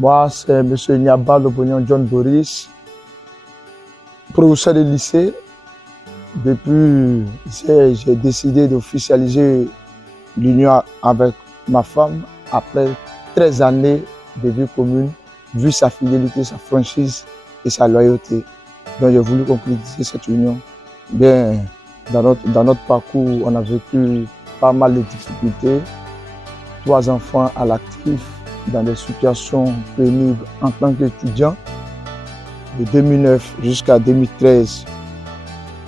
Moi, c'est M. Niaba Lobognon John Boris, professeur de lycée. Depuis, j'ai décidé d'officialiser l'union avec ma femme après 13 années de vie commune, vu sa fidélité, sa franchise et sa loyauté. Donc j'ai voulu concrétiser cette union. Bien, dans notre parcours, on a vécu pas mal de difficultés. 3 enfants à l'actif dans des situations pénibles en tant qu'étudiant. De 2009 jusqu'à 2013,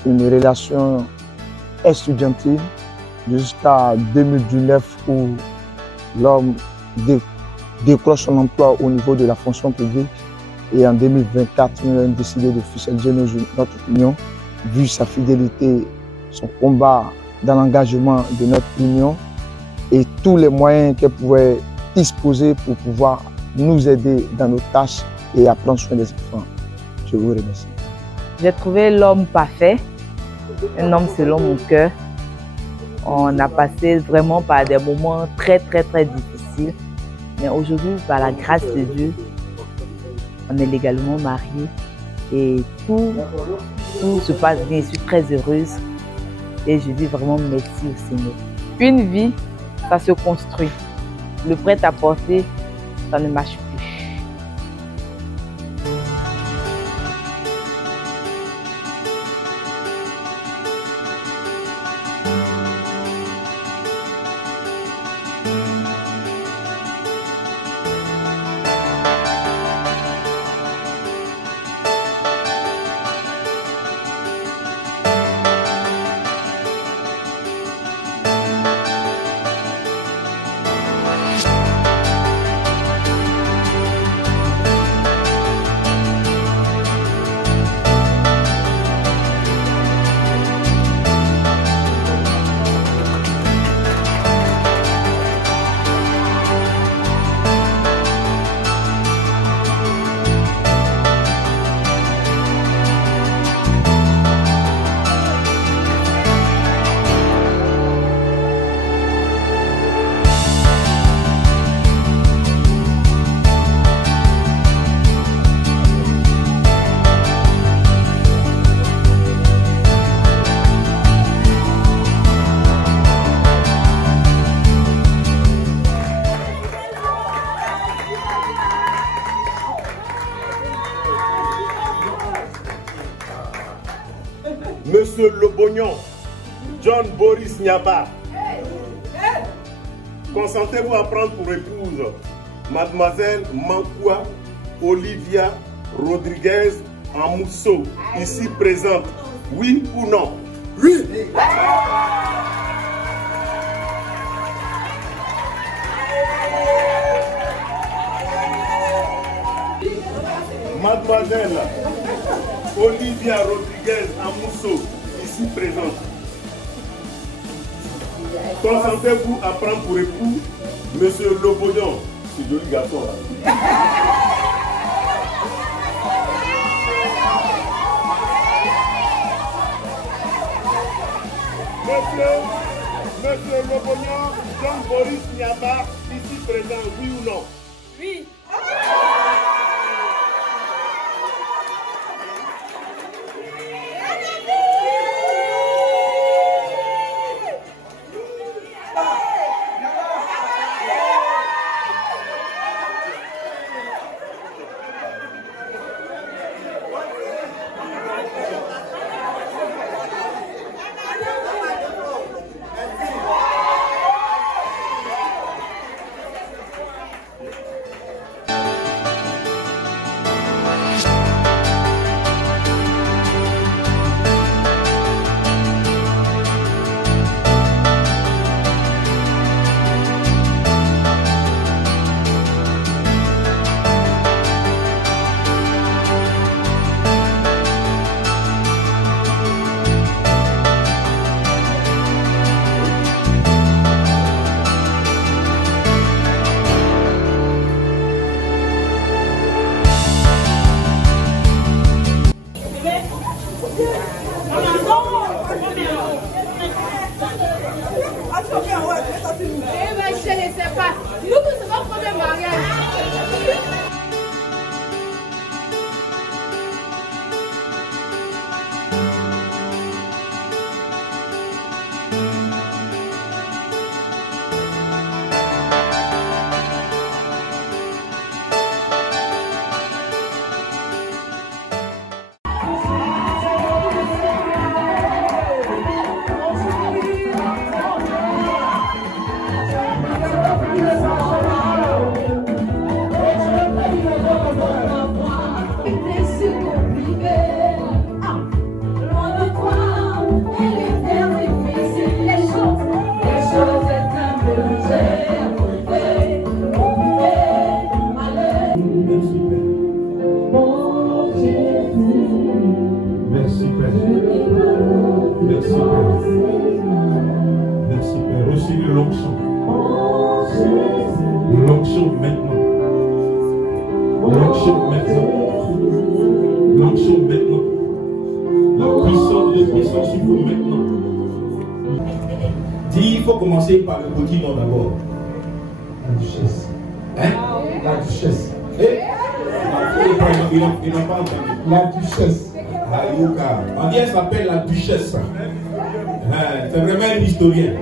une relation estudiantine jusqu'à 2019 où l'homme décroche son emploi au niveau de la fonction publique. Et en 2024, nous avons décidé d'officialiser notre union, vu sa fidélité, son combat dans l'engagement de notre union et tous les moyens qu'elle pouvait disposer pour pouvoir nous aider dans nos tâches et à prendre soin des enfants. Je vous remercie. J'ai trouvé l'homme parfait, un homme selon mon cœur. On a passé vraiment par des moments très difficiles. Mais aujourd'hui, par la grâce de Dieu, on est légalement mariés et tout se passe bien. Je suis très heureuse et je dis vraiment merci au Seigneur. Une vie, ça se construit. Le prêt-à-porter, ça ne marche plus. Monsieur Lobognon, John Boris Niaba, consentez-vous à prendre pour épouse Mademoiselle Mankoua Olivia Rodriguez Amousso, ici présente, oui ou non? Oui. Mademoiselle Olivia Rodriguez Amousso, ici présente. Consentez-vous à prendre pour époux Monsieur Lobognon, ce joli garçon là. Monsieur Lobognon, John Boris Niaba, ici présent, oui ou non? Oui. L'onction maintenant. L'onction maintenant. La puissance de puissance sur vous maintenant. Dis, il faut commencer par le petit nom d'abord. La duchesse. Hein? La duchesse. Ils n'ont pas entendu. La duchesse. Ayuka. On dit elle s'appelle la duchesse. C'est vraiment un historien.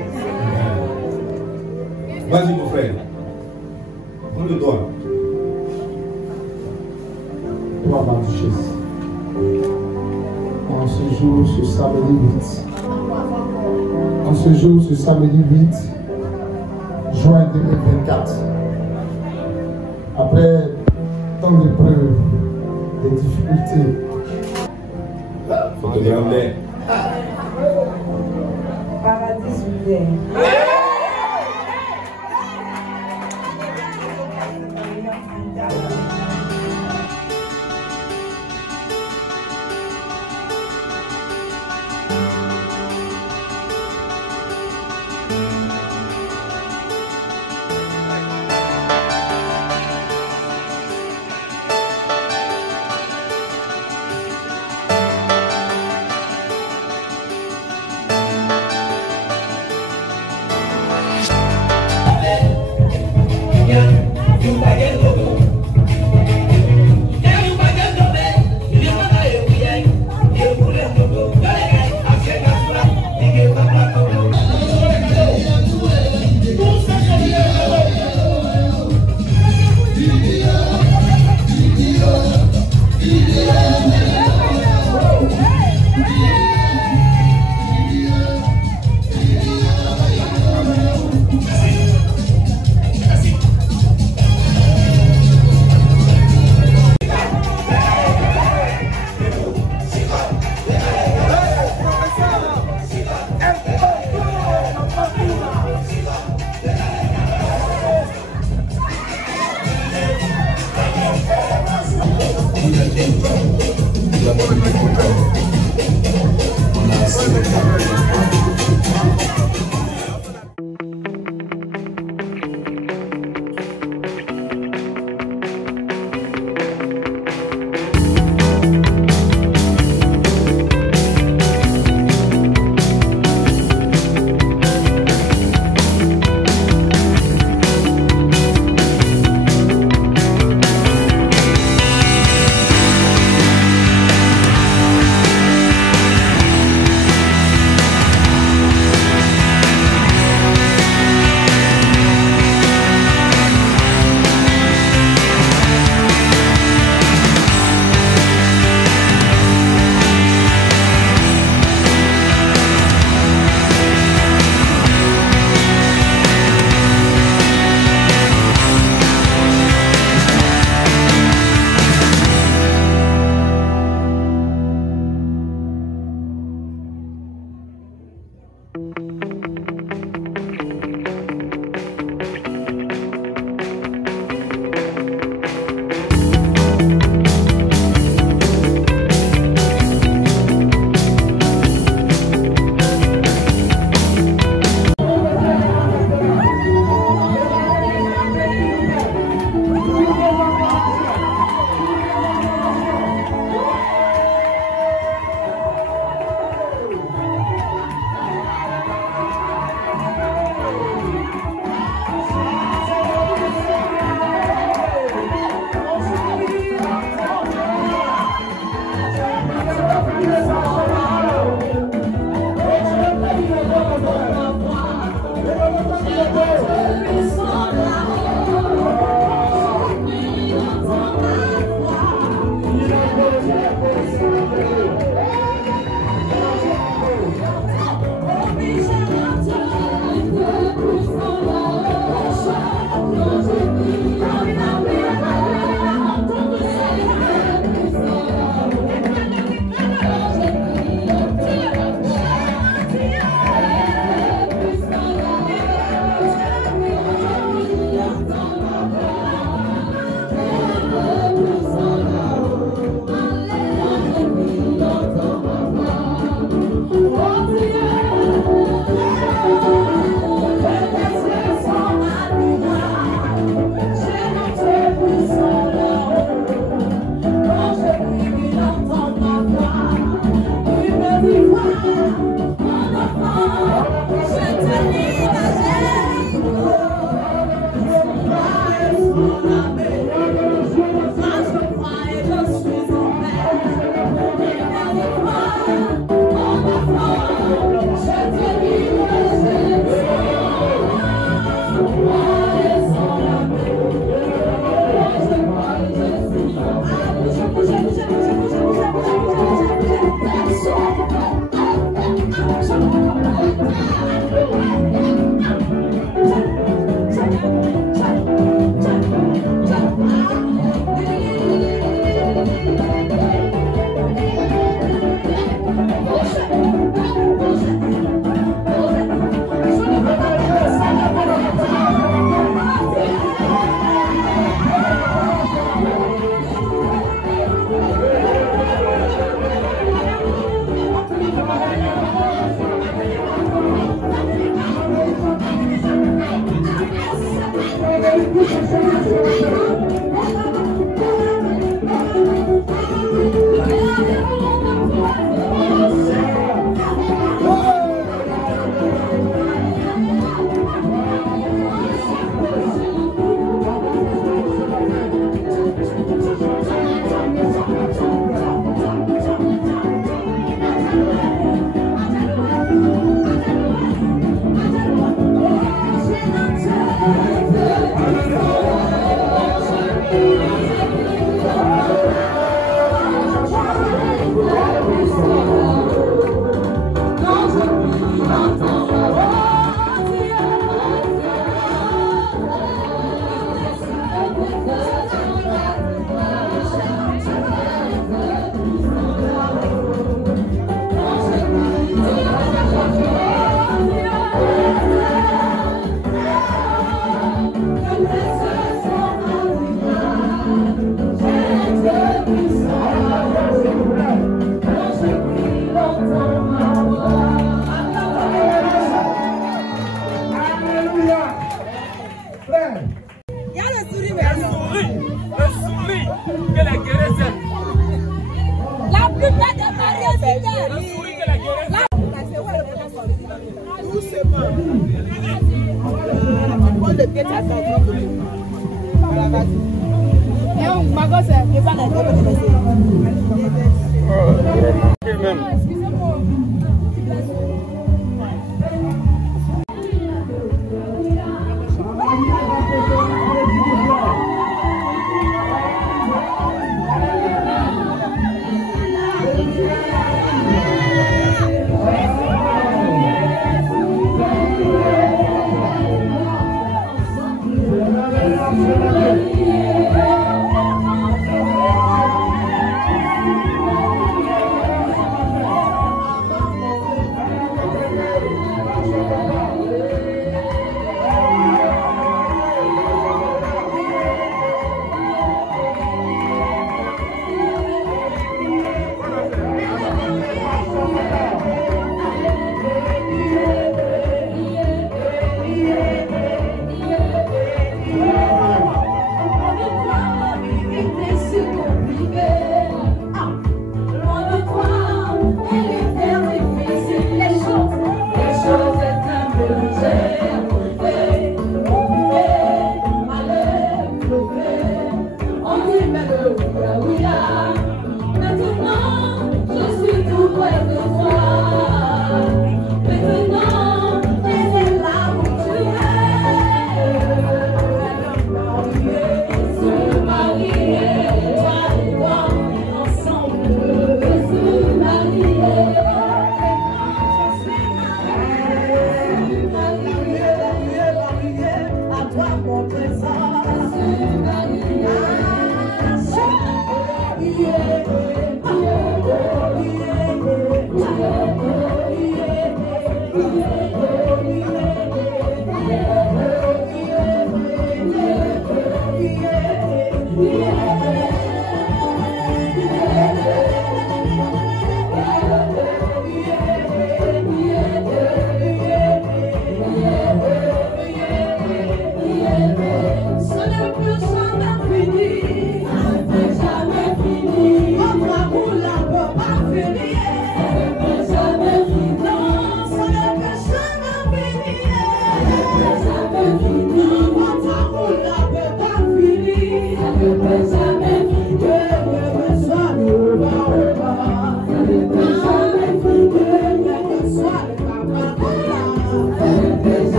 Vas-y mon frère. Prends le doigt. Toi, ma duchesse. En ce jour, ce samedi 8. En ce jour, ce samedi 8 juin 2024. Après tant d'épreuves, des difficultés. Faut te demander. Paradis ouvert.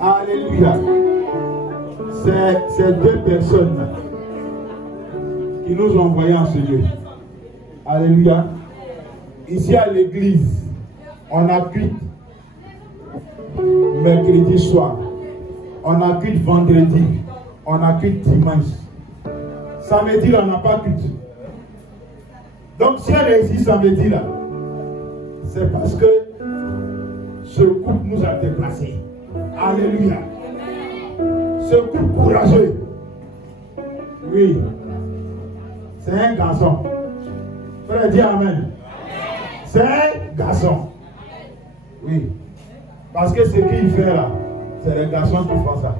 Alléluia. C'est deux personnes qui nous ont envoyés en ce lieu. Alléluia. Ici à l'église, on a cuit mercredi soir, on a cuit vendredi, on a cuit dimanche. Samedi, on n'a pas cuit. Donc si elle est ici samedi là, c'est parce que ce couple nous a déplacés. Alléluia. Ce couple courageux. Oui. C'est un garçon. Frère, dis amen. C'est un garçon. Oui. Parce que ce qu'il fait là, c'est les garçons qui font ça.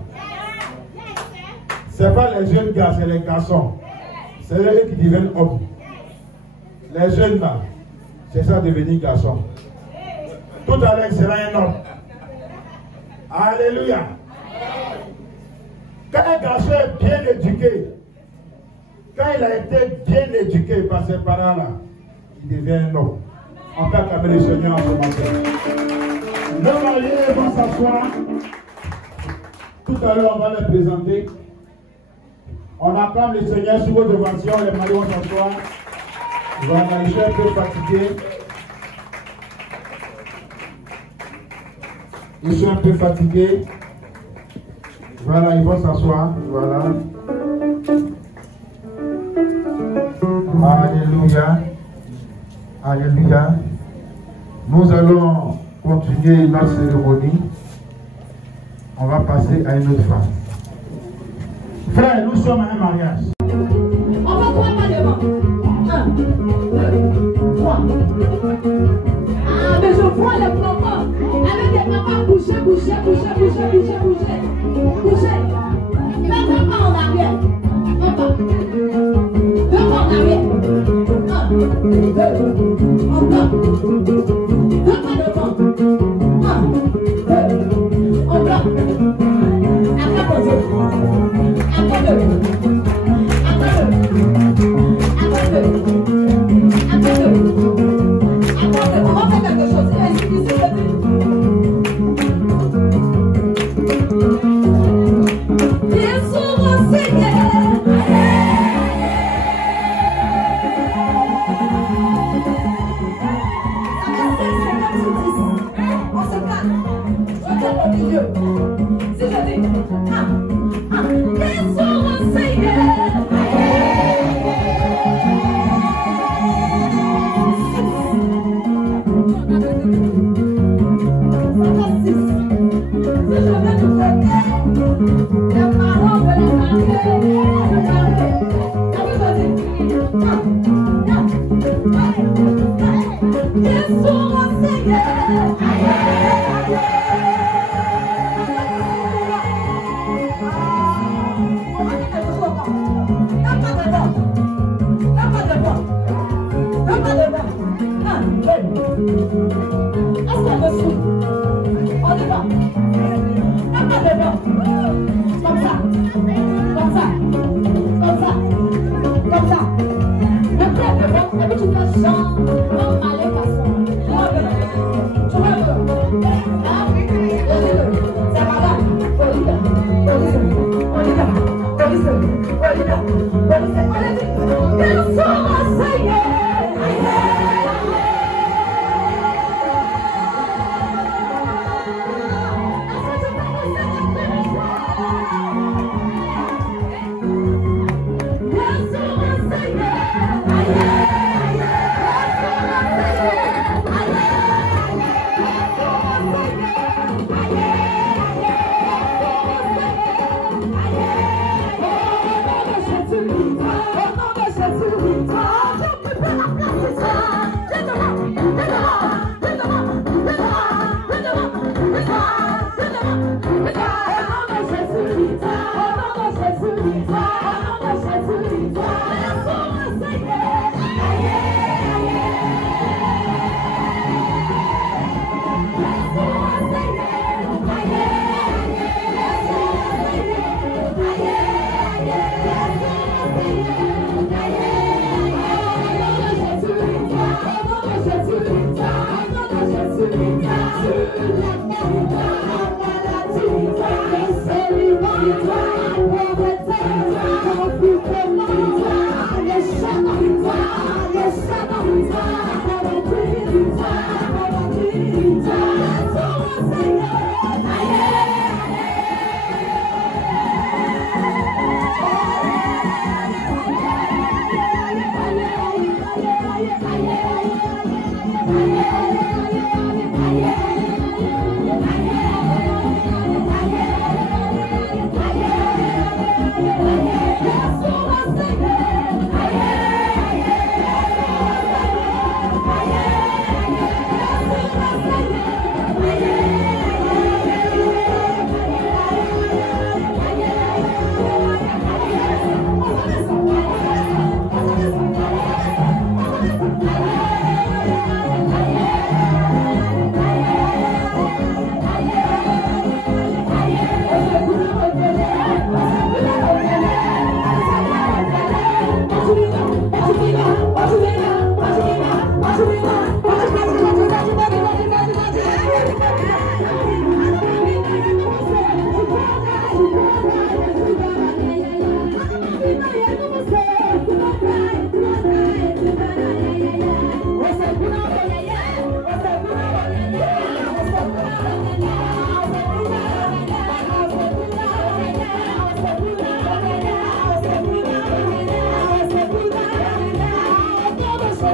Ce n'est pas les jeunes gars, c'est les garçons. c'est eux qui deviennent hommes. Les jeunes là, c'est ça devenir garçon. Tout à l'heure, il sera un homme. Alléluia. Quand un garçon est bien éduqué, quand il a été bien éduqué par ses parents là, il devient un homme. On peut acclamer le Seigneur en ce matin. Nos mariés vont s'asseoir. Tout à l'heure, on va les présenter. On acclame le Seigneur sur vos ovations. Les mariés vont s'asseoir. Voilà, ils sont un peu fatigués. Ils sont un peu fatigués. Voilà, ils vont s'asseoir. Voilà. Alléluia. Alléluia. Nous allons continuer notre cérémonie. On va passer à une autre phase. Frère, nous sommes à un mariage. On va 3 pas devant. 1, 2, 3. Ah, mais je vois les papas. Avec les papas bouger. Mets 2 pas en arrière. 1 pas. 2 pas en arrière. 1, 2, encore. 2 pas devant. 1, 2, encore. Après poser. Après 2. On va faire quelque chose. Thank you.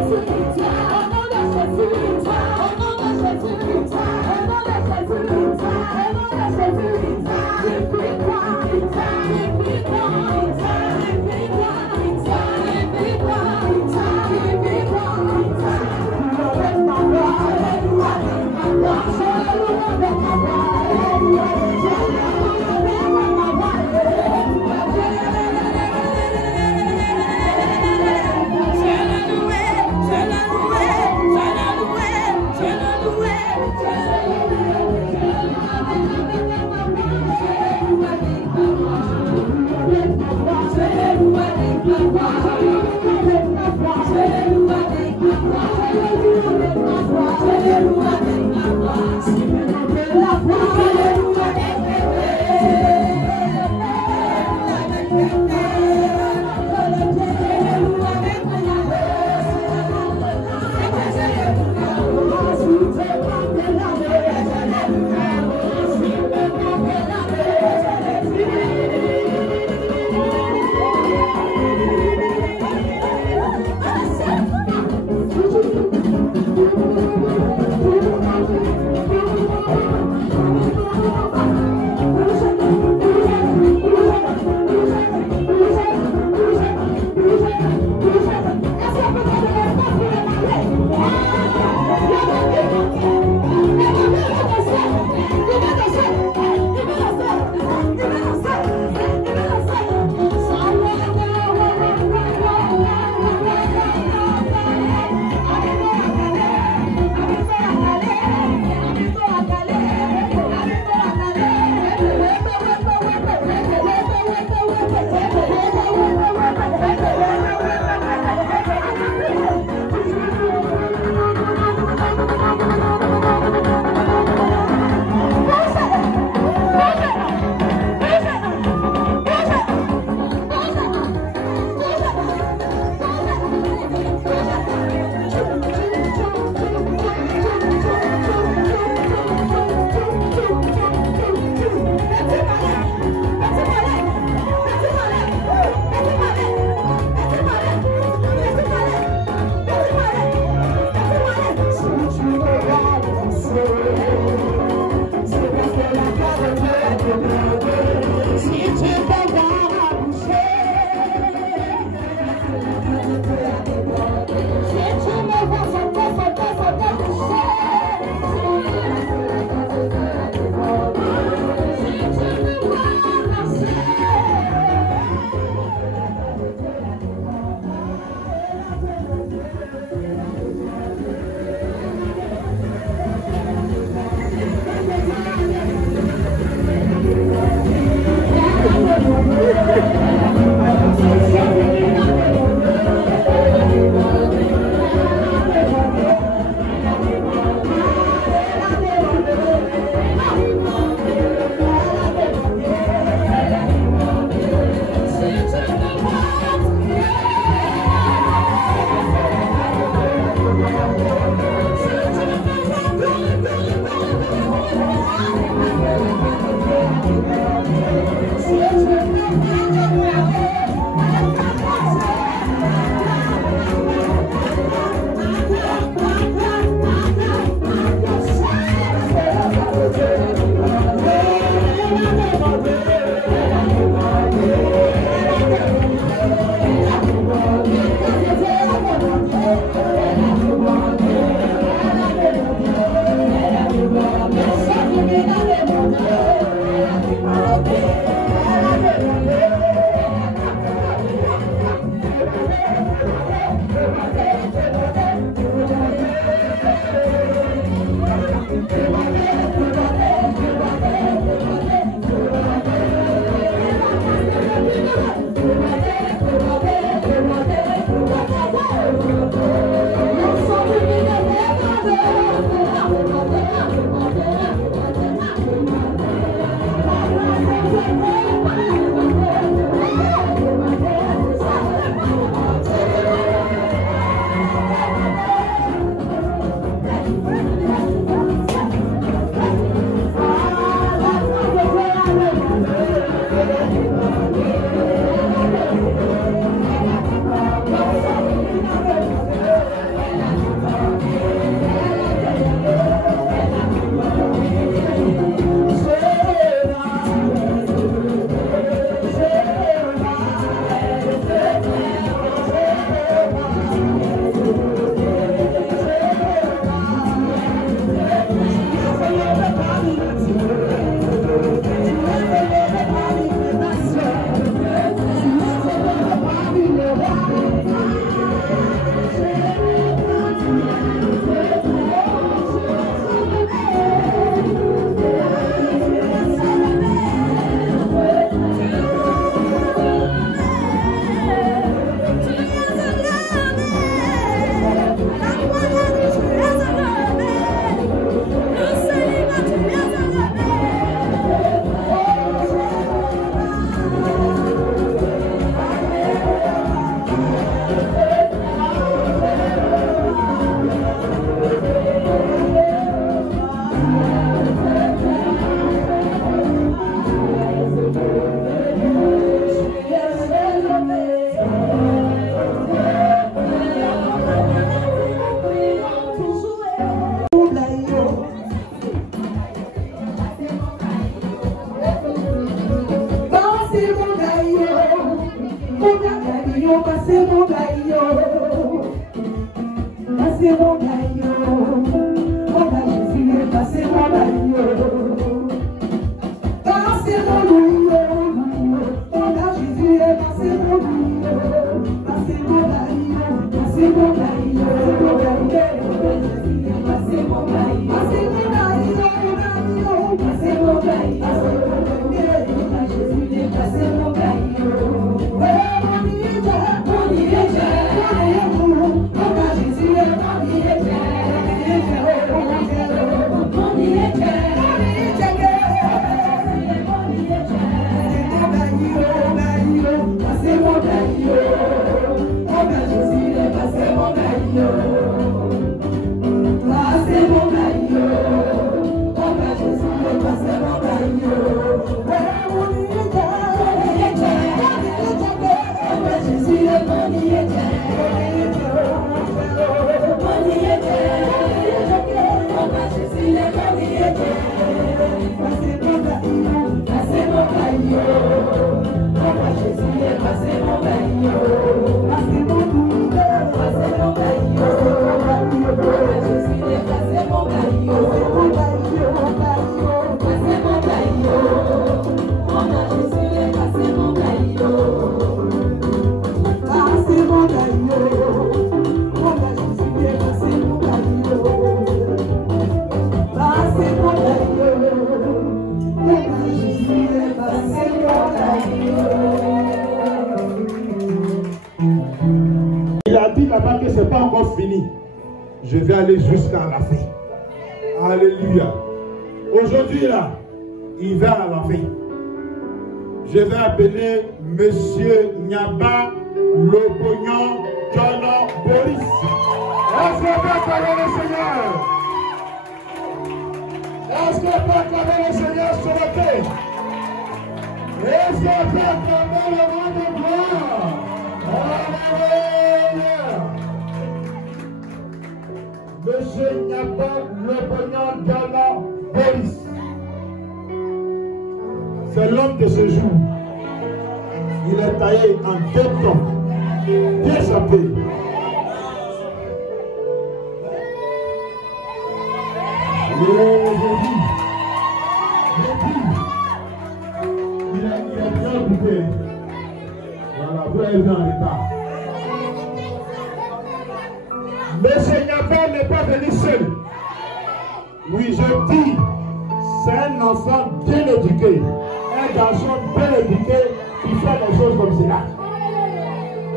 Thank you. Je vais aller jusqu'à la fin. Alléluia. Aujourd'hui, là, il va à la fin. Je vais appeler Monsieur Nyaba Lobognon Djolo Boris. Est-ce qu'on peut acclamer le Seigneur? Est-ce qu'on peut acclamer le Seigneur sur la terre? Est-ce qu'on peut acclamer le nom de gloire? Alléluia. Monsieur Nyaba Lobognon Djolo Boris. C'est l'homme de ce jour. Il est taillé en 2 temps, déchappé. Il est bien occupé. Voilà, vous êtes dans l'état. Monsieur Nyaba n'est pas venu seul. Oui, je dis, c'est un enfant bien éduqué. Un garçon bien éduqué qui fait les choses comme cela.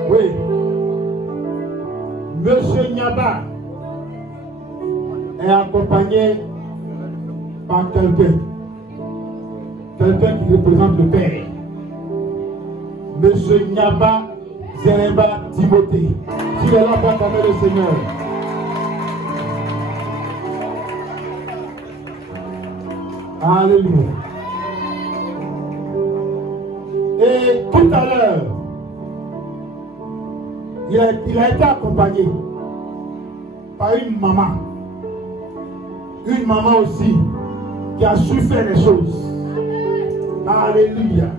Oui. Monsieur Nyaba est accompagné par quelqu'un. Quelqu'un qui représente le Père. Monsieur Nyaba Zeremba Timothée. S'il est là pour acclamer le Seigneur. Alléluia. Et tout à l'heure, il a été accompagné par une maman. Une maman aussi qui a su faire les choses. Alléluia.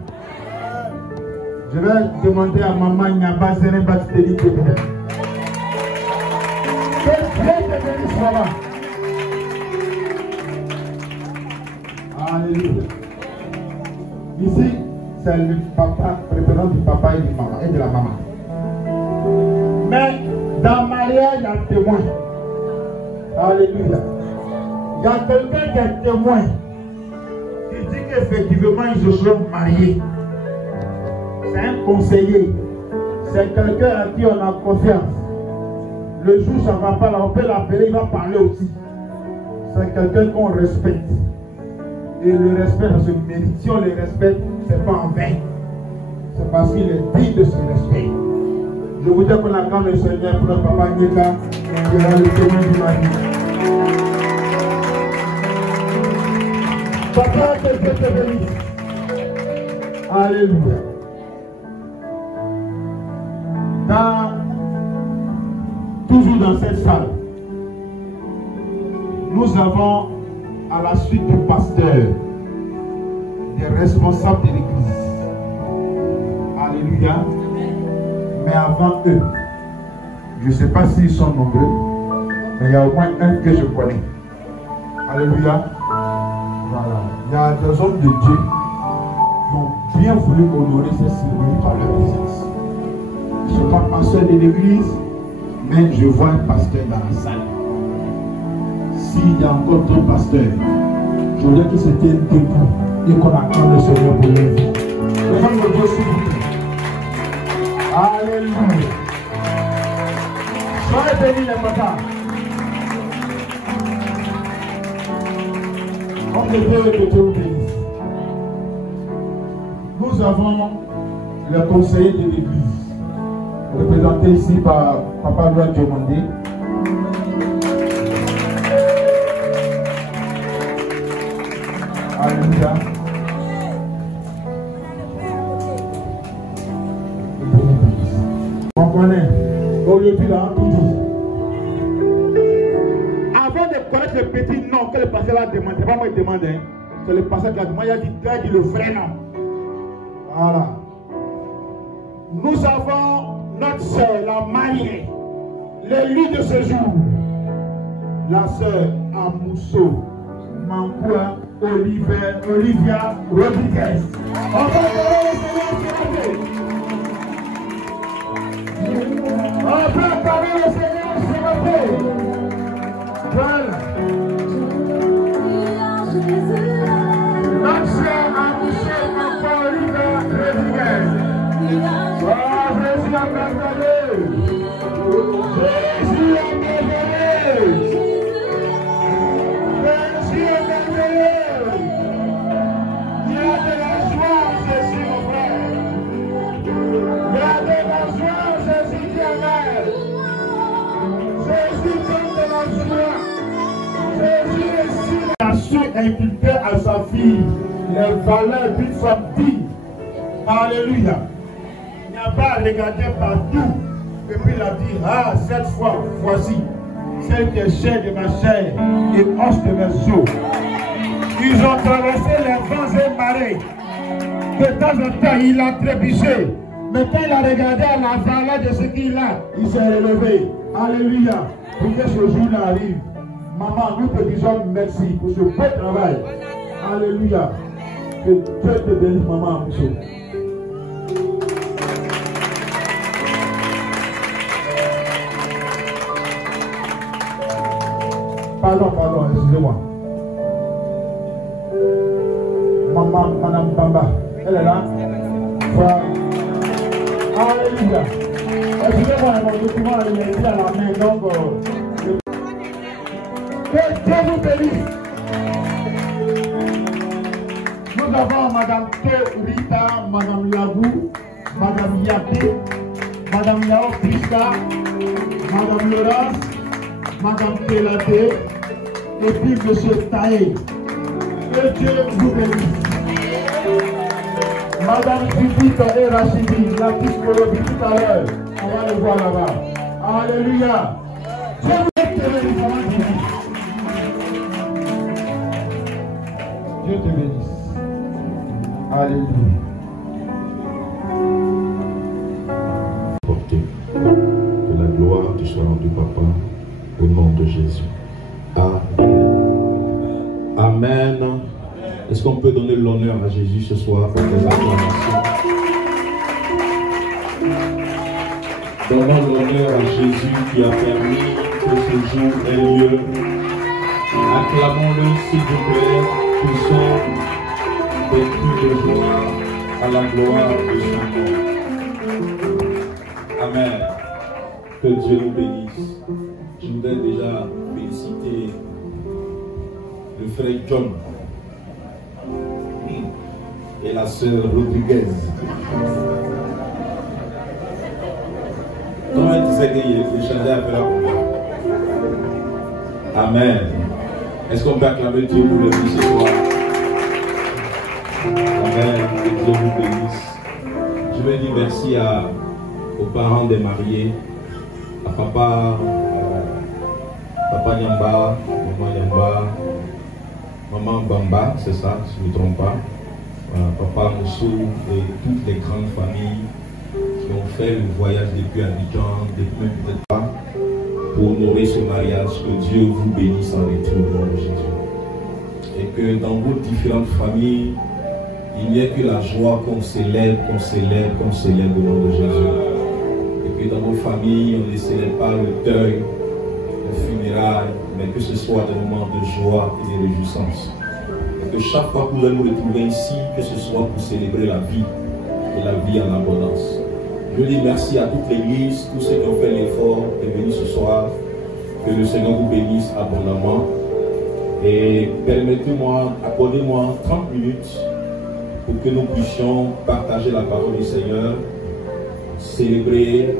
Je vais demander à maman Nyaba Zeremba Timothée. Que Dieu te bénisse, maman. Alléluia. Ici, c'est le papa, président du papa et de la maman. Mais dans le mariage, il y a un témoin. Alléluia. Il y a quelqu'un qui est témoin. Qui dit qu'effectivement, ils se sont mariés. C'est un conseiller. C'est quelqu'un à qui on a confiance. Le jour où ça ne va pas, là, on peut l'appeler, il va parler aussi. C'est quelqu'un qu'on respecte. Et le respect, ça se mérite. Si on le respecte, ce n'est pas en vain. C'est parce qu'il est digne de ce respect. Je vous dis qu'on acclame le Seigneur pour notre papa Nieka, qui est le témoin du mari. Papa, que Dieu te bénisse. Alléluia. Toujours dans cette salle, nous avons, à la suite du pasteur, des responsables de l'église. Alléluia. Mais avant eux, je ne sais pas s'ils sont nombreux, mais il y a au moins un que je connais. Alléluia. Voilà. Il y a des hommes de Dieu qui ont bien voulu honorer cette cérémonie par leur présence. Je ne suis pas pasteur de l'église, mais je vois un pasteur dans la salle. S'il y a encore deux pasteurs, je voudrais que c'était debout et qu'on acclame le Seigneur pour leur vie. Les gens de Dieu, s'il vous plaît. Alléluia. Soyez bénis les papas. Homme de Dieu, que Dieu vous bénisse. Nous avons le conseiller de l'église, représenté ici par Papa Louis Diomandé. Alléluia. On connaît. Aujourd'hui, là, toujours. Avant de connaître le petit nom que le pasteur a demandé, c'est pas moi qui demande, hein. C'est le pasteur qui a demandé, il a dit le vrai nom. Voilà. Nous avons notre sœur, la mariée, l'élu de ce jour, la sœur Amousso Mankoua Olivia Rodriguez. On va donner le Seigneur. On peut parler le Seigneur, s'il vous plaît. Voilà. Notre sœur Amousso Mankoua Olivia Rodriguez. Oh, Jésus a merveilleux. Jésus a merveilleux. Jésus a merveilleux. Il y a de la joie en Jésus, mon frère. Il y a de la joie en Jésus qui est là. Jésus donne de la joie. Jésus réussit. Il a su inculquer à sa fille les valeurs d'une femme digne. Alléluia. Il n'y a pas à regarder partout. Et puis il a dit, ah, cette fois, voici, celle qui est chair de ma chair et os de mes os. Ils ont traversé les vents et marées. De temps en temps, il a trébuché. Mais quand il a regardé à la valeur de ce qu'il a, il s'est relevé. Alléluia. Pour que ce jour-là arrive. Maman, nous te disons merci pour ce beau travail. Alléluia. Que Dieu te bénisse, maman Amousso. Pardon, excusez-moi. Maman, Madame Bamba, elle est là. Voilà. Alléluia. Excusez-moi, mon document il est ici à la main, donc. Que Dieu vous bénisse. Nous avons Madame Rita, Madame Yabou, Madame Yaté, Madame Yao Prisca, Madame Laurence, Madame Télaté, et puis M. Taé. Que Dieu vous bénisse. Madame Judith et Rachidi, la petite Colombie tout à l'heure. On va le voir là-bas. Alléluia. Dieu te bénisse. Dieu te bénisse. Alléluia. Portez. Que la gloire te soit rendue, papa, au nom de Jésus. Amen. Est-ce qu'on peut donner l'honneur à Jésus ce soir pour des acclamations? Donnons l'honneur à Jésus qui a permis que ce jour ait lieu. Acclamons-le, s'il vous plaît, poussons des cris de joie à la gloire de son nom. Amen. Que Dieu nous bénisse. Je voudrais déjà féliciter le frère John et la sœur Rodriguez. Comment tu sais qu'il est changé après la première? Amen. Est-ce qu'on peut acclamer Dieu pour le vie ce soir? Amen. Que Dieu vous bénisse. Je veux dire merci aux parents des mariés, à papa Nyamba, maman Nyamba, maman Bamba, c'est ça, si je ne me trompe pas. Papa Moussou et toutes les grandes familles qui ont fait le voyage depuis Abidjan, depuis même peut-être pas, pour honorer ce mariage. Que Dieu vous bénisse en retour au nom de Jésus. Et que dans vos différentes familles, il n'y ait que la joie qu'on célèbre au nom de Jésus. Et que dans vos familles, on ne célèbre pas le deuil, le funérail, mais que ce soit des moments de joie et de réjouissance. Que chaque fois que vous allez nous retrouver ici, que ce soit pour célébrer la vie et la vie en abondance. Je dis merci à toute l'église, tous ceux qui ont fait l'effort de venir ce soir. Que le Seigneur vous bénisse abondamment. Et permettez-moi, accordez-moi 30 minutes pour que nous puissions partager la parole du Seigneur, célébrer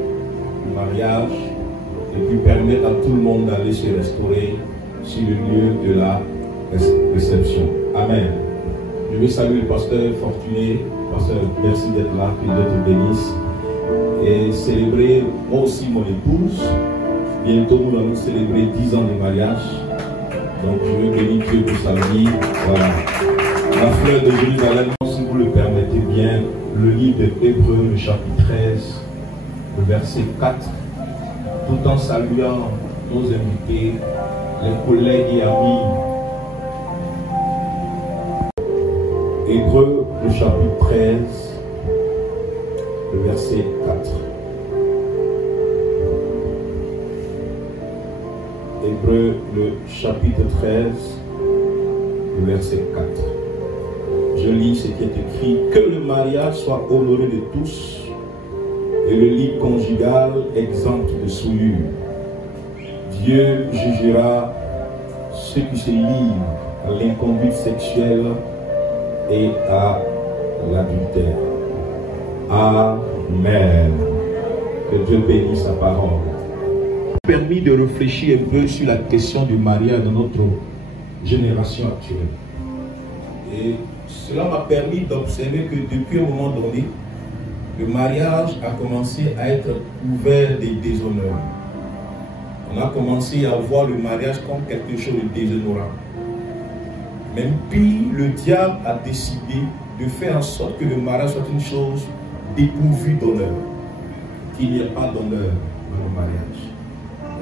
le mariage et puis permettre à tout le monde d'aller se restaurer sur le lieu de la réception. Amen. Je vais saluer le pasteur Fortuné. Pasteur, merci d'être là, que Dieu te bénisse. Et célébrer moi aussi mon épouse. Bientôt nous allons célébrer 10 ans de mariage. Donc je veux bénir Dieu pour sa vie. Voilà. La fleur de Jérusalem, si vous le permettez bien, le livre de Hébreux, le chapitre 13, le verset 4, tout en saluant nos invités, les collègues et amis. Hébreux, le chapitre 13, le verset 4. Hébreux, le chapitre 13, le verset 4. Je lis ce qui est écrit: que le mariage soit honoré de tous et le lit conjugal exempt de souillure. Dieu jugera ceux qui se livrent à l'inconduite sexuelle et à l'adultère. Amen. Que Dieu bénisse sa parole. Permis de réfléchir un peu sur la question du mariage de notre génération actuelle. Et cela m'a permis d'observer que depuis un moment donné, le mariage a commencé à être couvert des déshonneurs. On a commencé à voir le mariage comme quelque chose de déshonorant. Même puis le diable a décidé de faire en sorte que le mariage soit une chose dépourvue d'honneur, qu'il n'y ait pas d'honneur dans le mariage.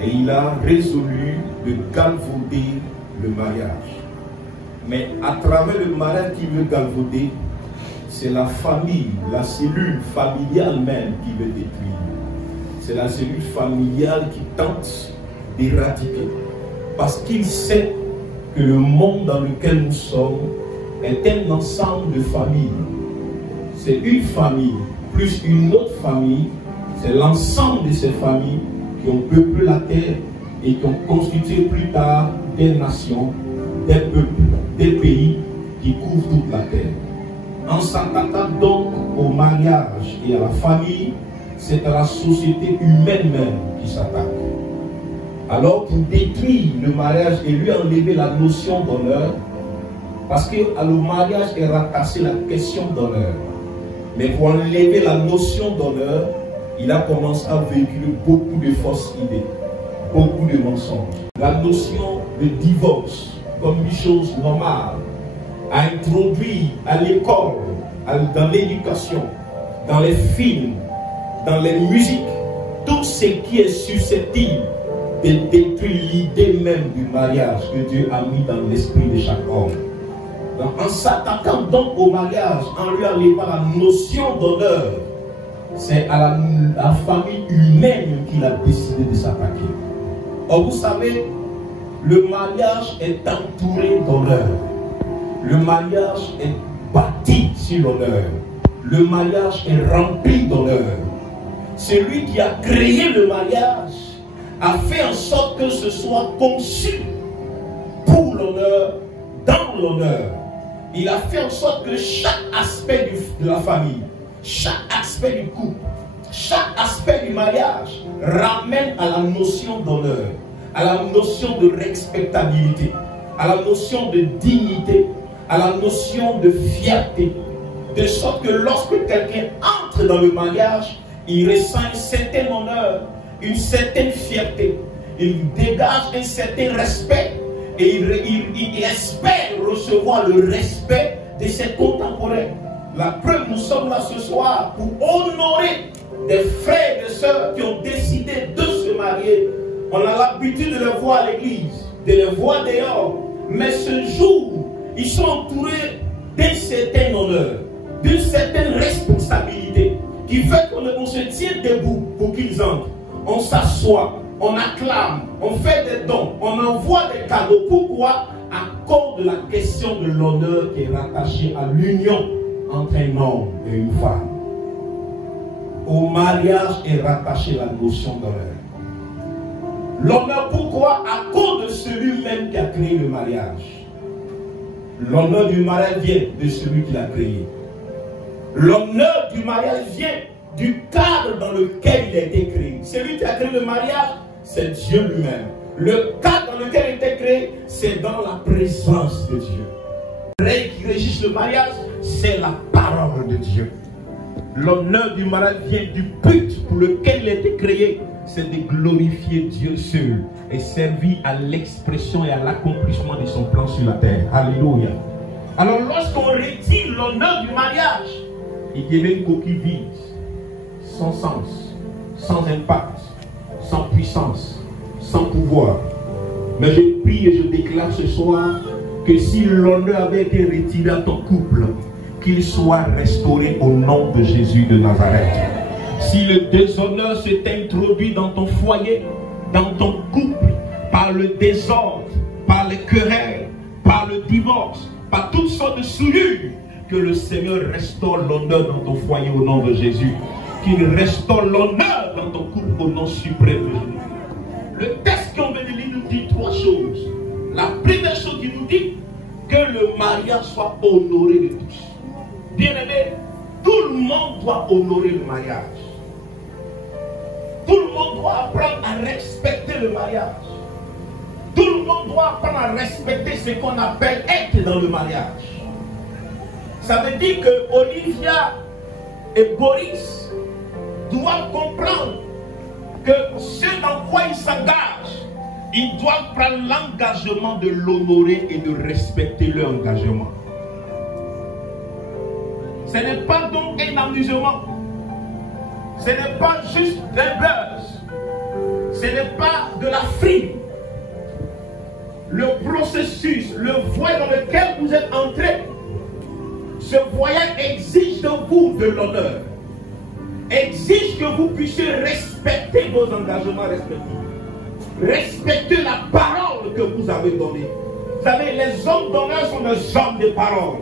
Et il a résolu de galvauder le mariage. Mais à travers le mariage qu'il veut galvauder, c'est la famille, la cellule familiale même qui veut détruire. C'est la cellule familiale qui tente d'éradiquer. Parce qu'il sait que le monde dans lequel nous sommes est un ensemble de familles. C'est une famille plus une autre famille. C'est l'ensemble de ces familles qui ont peuplé la terre et qui ont constitué plus tard des nations, des peuples, des pays qui couvrent toute la terre. En s'attaquant donc au mariage et à la famille, c'est à la société humaine même qui s'attaque. Alors pour détruire le mariage et lui enlever la notion d'honneur, parce que le mariage est rattaché à la question d'honneur, mais pour enlever la notion d'honneur, il a commencé à véhiculer beaucoup de fausses idées, beaucoup de mensonges. La notion de divorce comme une chose normale a introduit à l'école, dans l'éducation, dans les films, dans les musiques, tout ce qui est susceptible de détruire l'idée même du mariage que Dieu a mis dans l'esprit de chaque homme. Donc, en s'attaquant donc au mariage, en lui enlevant la notion d'honneur, c'est à la famille humaine qu'il a décidé de s'attaquer. Or, vous savez, le mariage est entouré d'honneur. Le mariage est bâti sur l'honneur. Le mariage est rempli d'honneur. Celui qui a créé le mariage a fait en sorte que ce soit conçu pour l'honneur, dans l'honneur. Il a fait en sorte que chaque aspect de la famille, chaque aspect du couple, chaque aspect du mariage ramène à la notion d'honneur, à la notion de respectabilité, à la notion de dignité, à la notion de fierté. De sorte que lorsque quelqu'un entre dans le mariage, il ressent un certain honneur, une certaine fierté, il dégage un certain respect et il espère recevoir le respect de ses contemporains. La preuve, nous sommes là ce soir pour honorer des frères et des sœurs qui ont décidé de se marier. On a l'habitude de les voir à l'église, de les voir dehors, mais ce jour, ils sont entourés d'un certain honneur, d'une certaine responsabilité qui fait qu'on se tient debout pour qu'ils entrent. On s'assoit, on acclame, on fait des dons, on envoie des cadeaux. Pourquoi? À cause de la question de l'honneur qui est rattachée à l'union entre un homme et une femme. Au mariage est rattachée la notion d'honneur. L'honneur, pourquoi? À cause de celui-même qui a créé le mariage. L'honneur du mariage vient de celui qui l'a créé. L'honneur du mariage vient du cadre dans lequel il a été créé. Celui qui a créé le mariage, c'est Dieu lui-même. Le cadre dans lequel il a été créé, c'est dans la présence de Dieu. Le règle qui régisse le mariage, c'est la parole de Dieu. L'honneur du mariage vient du but pour lequel il a été créé, c'est de glorifier Dieu seul et servir à l'expression et à l'accomplissement de son plan sur la terre. Alléluia. Alors lorsqu'on retire l'honneur du mariage, il devient une coquille vide, sans sens, sans impact, sans puissance, sans pouvoir. Mais je prie et je déclare ce soir que si l'honneur avait été retiré à ton couple, qu'il soit restauré au nom de Jésus de Nazareth. Si le déshonneur s'est introduit dans ton foyer, dans ton couple, par le désordre, par les querelles, par le divorce, par toutes sortes de souillures, que le Seigneur restaure l'honneur dans ton foyer au nom de Jésus. Qu'il restaure l'honneur dans ton couple au nom suprême de Jésus. Le texte qu'on vient de lire nous dit trois choses. La première chose qui nous dit que le mariage soit honoré de tous. Bien-aimé, tout le monde doit honorer le mariage. Tout le monde doit apprendre à respecter le mariage. Tout le monde doit apprendre à respecter ce qu'on appelle être dans le mariage. Ça veut dire que Olivia et Boris doivent comprendre que ce dans quoi ils s'engagent, ils doivent prendre l'engagement de l'honorer et de respecter leur engagement. Ce n'est pas donc un amusement. Ce n'est pas juste un buzz. Ce n'est pas de la frime. Le processus, le voyage dans lequel vous êtes entrés, ce voyage exige de vous de l'honneur. Exige que vous puissiez respecter vos engagements respectifs. Respecter la parole que vous avez donnée. Vous savez, les hommes d'honneur sont des hommes de parole.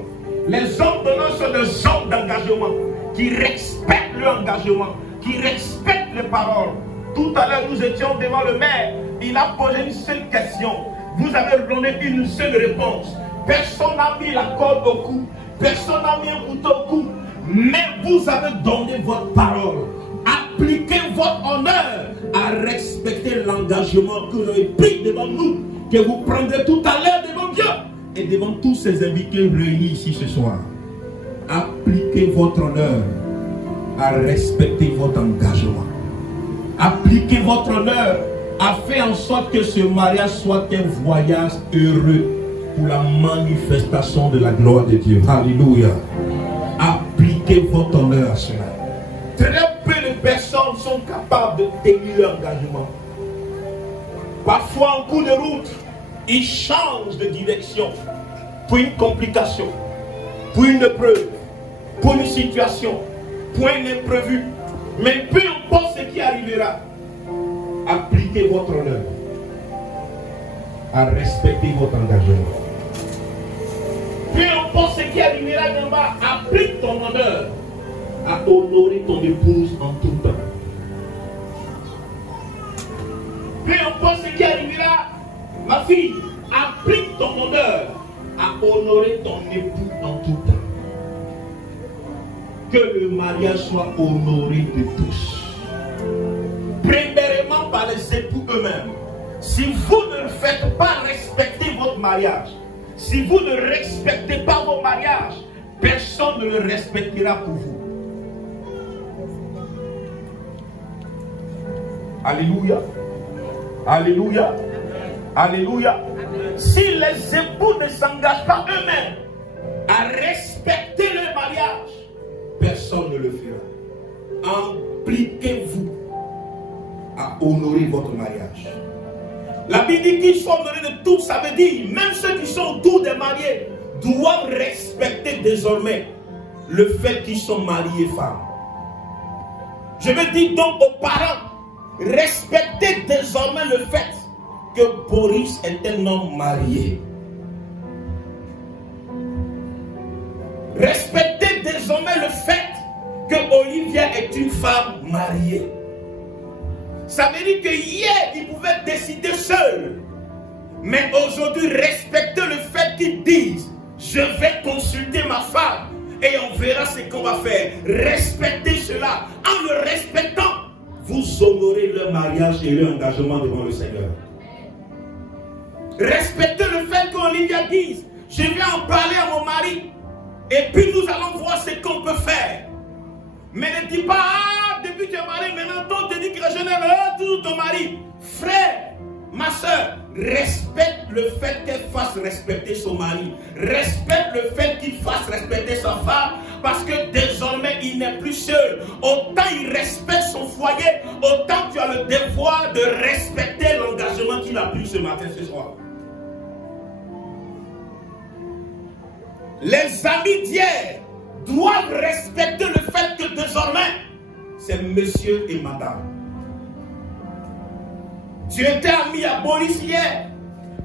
Les hommes d'honneur sont des hommes d'engagement qui respectent leur engagement, qui respectent les paroles. Tout à l'heure, nous étions devant le maire. Il a posé une seule question. Vous avez donné une seule réponse. Personne n'a mis la corde au cou. Personne n'a mis un couteau au cou. Mais vous avez donné votre parole. Appliquez votre honneur à respecter l'engagement que vous avez pris devant nous, que vous prendrez tout à l'heure devant Dieu et devant tous ces invités réunis ici ce soir. Appliquez votre honneur à respecter votre engagement. Appliquez votre honneur à faire en sorte que ce mariage soit un voyage heureux pour la manifestation de la gloire de Dieu. Alléluia. Appliquez votre honneur à cela. Très peu de personnes sont capables de tenir leur engagement. Parfois, en cours de route, ils changent de direction pour une complication, pour une épreuve, pour une situation, pour un imprévu. Mais peu importe ce qui arrivera, appliquez votre honneur à respecter votre engagement. Peu importe ce qui arrivera d'en bas, applique ton honneur à honorer ton épouse en tout temps. Peu importe ce qui arrivera, ma fille, applique ton honneur à honorer ton époux en tout temps. Que le mariage soit honoré de tous. Premièrement par les époux eux-mêmes. Si vous ne faites pas respecter votre mariage, si vous ne respectez pas vos mariages, personne ne le respectera pour vous. Alléluia. Alléluia. Alléluia. Si les époux ne s'engagent pas eux-mêmes à respecter le mariage, personne ne le fera. Impliquez-vous à honorer votre mariage. La Bible dit qu'ils sont honorés de tout, ça veut dire même ceux qui sont autour des mariés doivent respecter désormais le fait qu'ils sont mariés femmes. Je veux dire donc aux parents, respectez désormais le fait que Boris est un homme marié. Respectez désormais le fait que Olivia est une femme mariée. Ça veut dire que hier, ils pouvaient décider seuls. Mais aujourd'hui, respectez le fait qu'ils disent, je vais consulter ma femme et on verra ce qu'on va faire. Respectez cela. En le respectant, vous honorez leur mariage et leur engagement devant le Seigneur. Respectez le fait qu'Olivia dise, je vais en parler à mon mari et puis nous allons voir ce qu'on peut faire. Mais ne dis pas, ah, depuis que tu es marié, maintenant toi te dis que je n'aime toujours ton mari. Frère, ma soeur, respecte le fait qu'elle fasse respecter son mari. Respecte le fait qu'il fasse respecter sa femme, parce que désormais il n'est plus seul. Autant il respecte son foyer, autant tu as le devoir de respecter l'engagement qu'il a pris ce matin, ce soir. Les amis d'hier doivent respecter le fait que désormais, c'est monsieur et madame. Tu étais ami à Boris hier.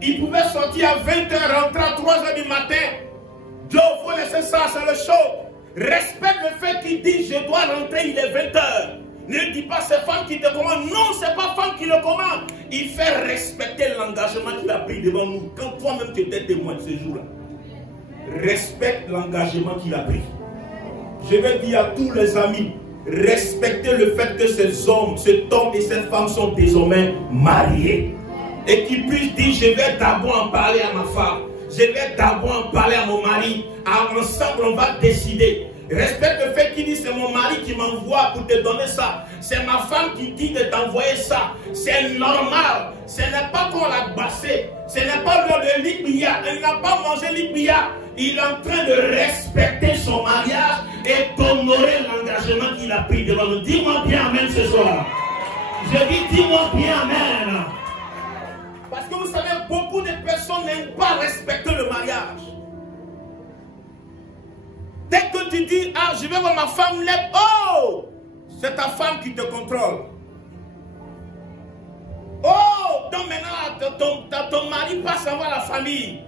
Il pouvait sortir à 20h, rentrer à 3h du matin. Joe, il faut laisser ça, c'est le show. Respecte le fait qu'il dit, je dois rentrer, il est 20h. Ne dis pas, c'est femme qui te commande. Non, c'est pas femme qui le commande. Il fait respecter l'engagement qu'il a pris devant nous. Quand toi-même tu étais témoin de ce jour-là. Respecte l'engagement qu'il a pris. Je vais dire à tous les amis, respectez le fait que cet homme et cette femme sont désormais mariés. Et qu'ils puissent dire, je vais d'abord en parler à ma femme. Je vais d'abord en parler à mon mari. Ensemble, on va décider. Respecte le fait qu'il dit, c'est mon mari qui m'envoie pour te donner ça. C'est ma femme qui dit de t'envoyer ça. C'est normal. Ce n'est pas qu'on l'a bassé. Ce n'est pas l'heure de l'Ibia. Elle n'a pas mangé l'Ibia. Il est en train de respecter son mariage et d'honorer l'engagement qu'il a pris devant nous. Dis-moi bien amen ce soir. Je dis dis-moi bien amen. Parce que vous savez, beaucoup de personnes n'aiment pas respecter le mariage. Dès que tu dis, ah, je vais voir ma femme, oh, c'est ta femme qui te contrôle. Oh, donc maintenant, ton mari passe à voir la famille.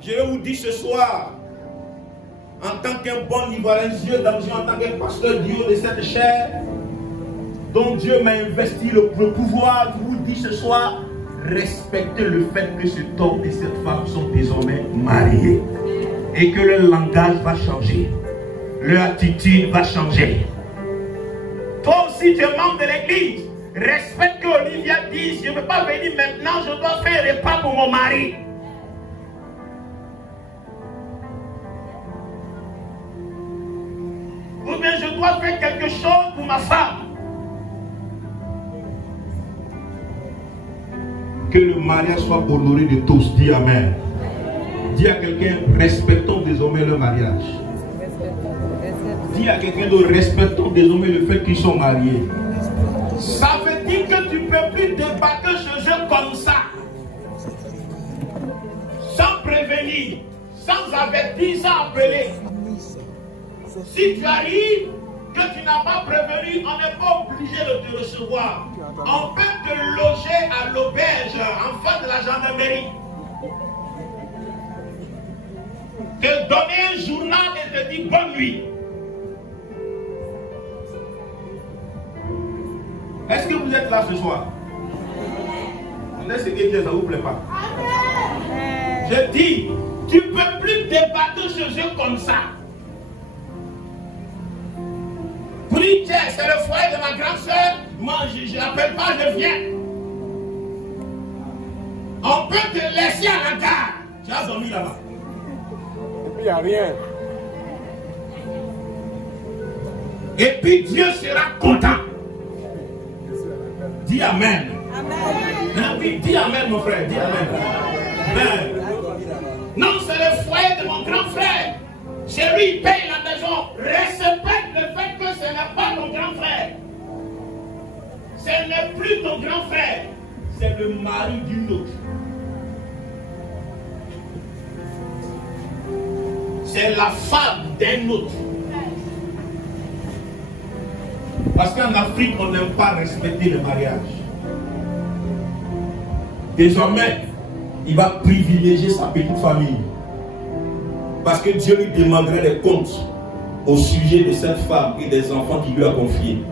Je vais vous dire ce soir, en tant qu'un bon Ivoirien, Dieu d'argent, en tant qu'un pasteur du haut de cette chair, dont Dieu m'a investi le pouvoir, je vous dis ce soir, respectez le fait que cet homme et cette femme sont désormais mariés. Et que leur langage va changer. Leur attitude va changer. Toi aussi, tu es membre de l'église. Respecte que Olivia dise, je ne veux pas venir maintenant, je dois faire un repas pour mon mari. Ou bien je dois faire quelque chose pour ma femme. Que le mariage soit honoré de tous. Dis amen. Dis à quelqu'un, respectons désormais le mariage. Dis à quelqu'un d'autre, respectons désormais le fait qu'ils sont mariés. Ça veut dire que tu ne peux plus débarquer chez eux comme ça. Sans prévenir, sans avertir, sans appeler. Si tu arrives, que tu n'as pas prévenu, on n'est pas obligé de te recevoir. On peut te loger à l'auberge en face de la gendarmerie. Te donner un journal et te dire bonne nuit. Est-ce que vous êtes là ce soir? Vous êtes ce que Dieu, ça ne vous plaît pas? Je dis, tu ne peux plus débattre chez eux comme ça. Prie, tiens, c'est le foyer de ma grande soeur. Moi, je n'appelle pas, je viens. On peut te laisser à la gare. Tu as dormi là-bas. Et puis il n'y a rien. Et puis Dieu sera content. Dis Amen. Amen. Oui, dis Amen, mon frère. Dis Amen. Amen. Non, c'est le foyer de mon grand frère. Chez lui, il paye la maison. Respecte le fait que ce n'est pas ton grand frère. Ce n'est plus ton grand frère. C'est le mari d'une autre. C'est la femme d'un autre. Parce qu'en Afrique, on n'aime pas respecter le mariage. Désormais, il va privilégier sa petite famille. Parce que Dieu lui demanderait des comptes au sujet de cette femme et des enfants qu'il lui a confiés.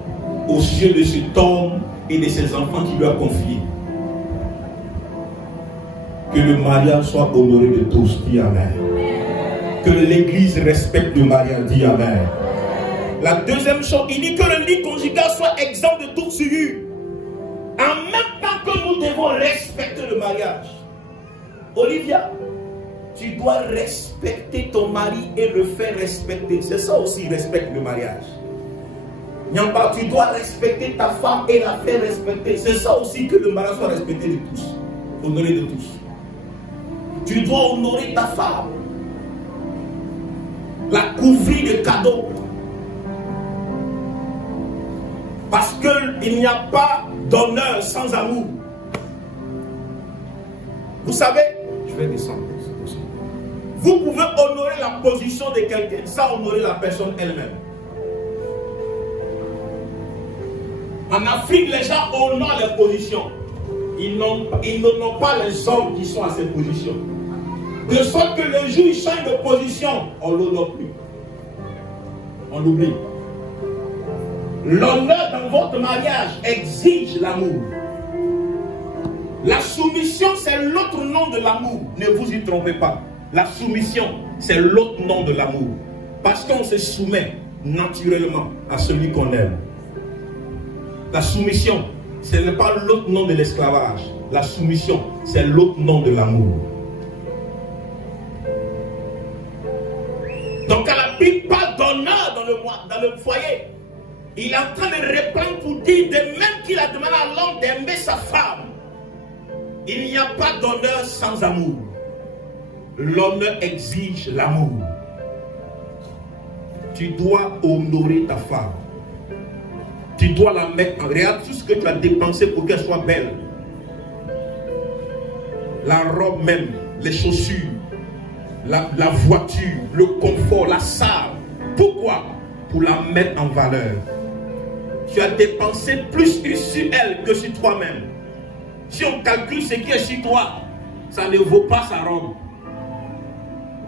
Au sujet de cet homme et de ses enfants qu'il lui a confiés. Que le mariage soit honoré de tous. Dis Amen. Que l'Église respecte le mariage. Dis Amen. La deuxième chose, il dit que le lit conjugal soit exempt de toute souillure. En même temps que nous devons respecter le mariage. Olivia, tu dois respecter ton mari et le faire respecter. C'est ça aussi, respecte le mariage. Nyamba, tu dois respecter ta femme et la faire respecter. C'est ça aussi que le mariage soit respecté de tous. Honoré de tous. Tu dois honorer ta femme. La couvrir de cadeaux. Parce qu'il n'y a pas d'honneur sans amour. Vous savez, je vais descendre. Vous pouvez honorer la position de quelqu'un sans honorer la personne elle-même. En Afrique, les gens honorent les positions. Ils n'honorent pas les hommes qui sont à ces positions. De sorte que le jour où ils changent de position, on ne l'honore plus. On l'oublie. L'honneur dans votre mariage exige l'amour. La soumission, c'est l'autre nom de l'amour. Ne vous y trompez pas. La soumission, c'est l'autre nom de l'amour. Parce qu'on se soumet naturellement à celui qu'on aime. La soumission, ce n'est pas l'autre nom de l'esclavage. La soumission, c'est l'autre nom de l'amour. Donc, quand la Bible parle d'honneur dans le foyer, il est en train de répondre pour dire, de même qu'il a demandé à l'homme d'aimer sa femme, il n'y a pas d'honneur sans amour. L'honneur exige l'amour. Tu dois honorer ta femme. Tu dois la mettre en... Regarde tout ce que tu as dépensé pour qu'elle soit belle. La robe même, les chaussures, la voiture, le confort, la salle. Pourquoi? Pour la mettre en valeur. Tu as dépensé plus sur elle que sur toi-même. Si on calcule ce qui est sur toi, ça ne vaut pas sa robe.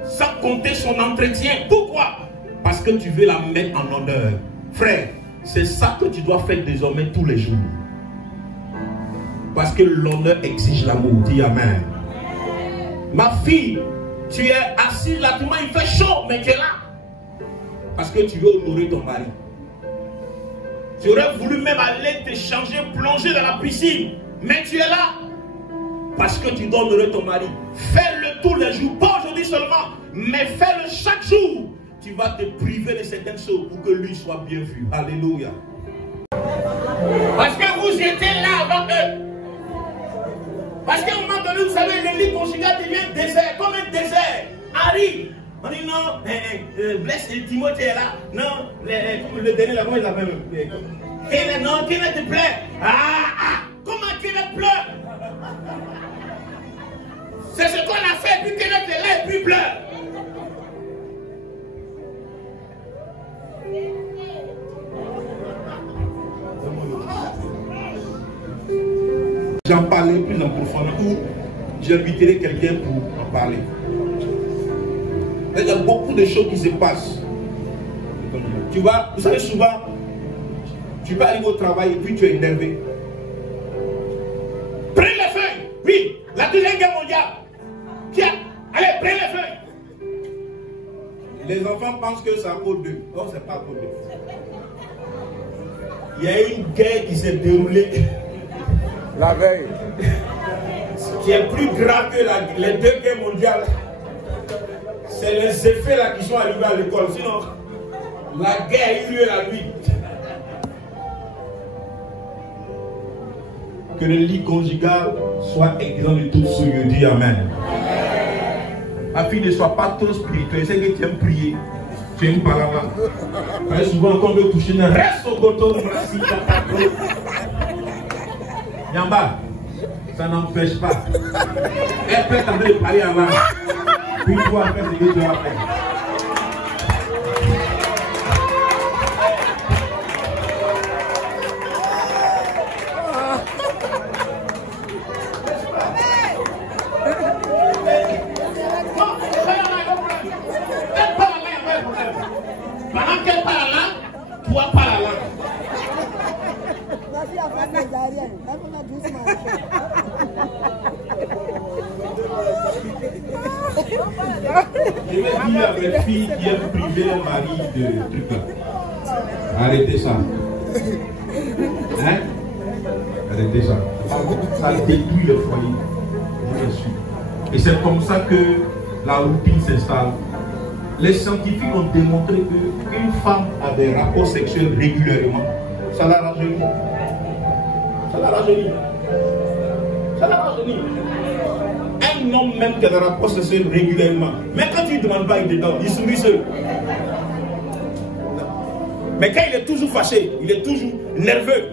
Sans compter son entretien. Pourquoi? Parce que tu veux la mettre en honneur. Frère, c'est ça que tu dois faire désormais tous les jours. Parce que l'honneur exige l'amour. Dis Amen. Ma fille, tu es assise là, tout le monde il fait chaud, mais tu es là. Parce que tu veux honorer ton mari. Tu aurais voulu même aller te changer, plonger dans la piscine. Mais tu es là. Parce que tu dois honorer ton mari. Fais-le tous les jours. Pas aujourd'hui seulement. Mais fais-le chaque jour. Tu vas te priver de certaines choses pour que lui soit bien vu. Alléluia. Parce que vous étiez là avant eux. Parce qu'à un moment donné, vous savez, le lit conjugal devient désert. Comme un désert. Arrive. On dit non, blesse Timothée est là. Non, le dernier là, comment il l'appelle? Non, Kenneth te plaît. Comment Kenneth pleure? C'est ce qu'on a fait, puis Kenneth est là et puis pleure. J'en parlerai plus en profondeur ou j'inviterai quelqu'un pour en parler. Il y a beaucoup de choses qui se passent. Tu vois, vous savez souvent, tu vas arriver au travail et puis tu es énervé. Prenez les feuilles. Oui, la Deuxième Guerre mondiale. Tiens, allez, prenez les feuilles. Les enfants pensent que c'est à cause d'eux. Non, c'est pas à cause d'eux. Il y a une guerre qui s'est déroulée la veille, qui est plus grave que les deux guerres mondiales. C'est les effets là qui sont arrivés à l'école. Sinon, la guerre a eu lieu la nuit. Que le lit conjugal soit exempt de toute souillure. Dis Amen. Ma fille, ne soit pas trop spirituelle. C'est que tu aimes prier. Tu aimes parler là. Souvent, quand on veut toucher, reste au coteau. Yamba, ça n'empêche pas. Elle peut t'amener de parler en langue. Puis toi, après, c'est que tu vas faire. Pendant qu'elle parle là, toi parle là. Je vais dire à mes filles qui aiment priver le mari de trucs là. Arrêtez ça. Hein? Arrêtez ça. Ça détruit le foyer. Bien sûr. Et c'est comme ça que la routine s'installe. Les scientifiques ont démontré qu'une femme a des rapports sexuels régulièrement. Ça la rajeunit. Ça la rajeunit. Ça la rajeunit. Un homme même qui a des rapports sexuels régulièrement. Mais quand tu ne demandes pas, il est dedans. Il sourit seul. Mais quand il est toujours fâché, il est toujours nerveux,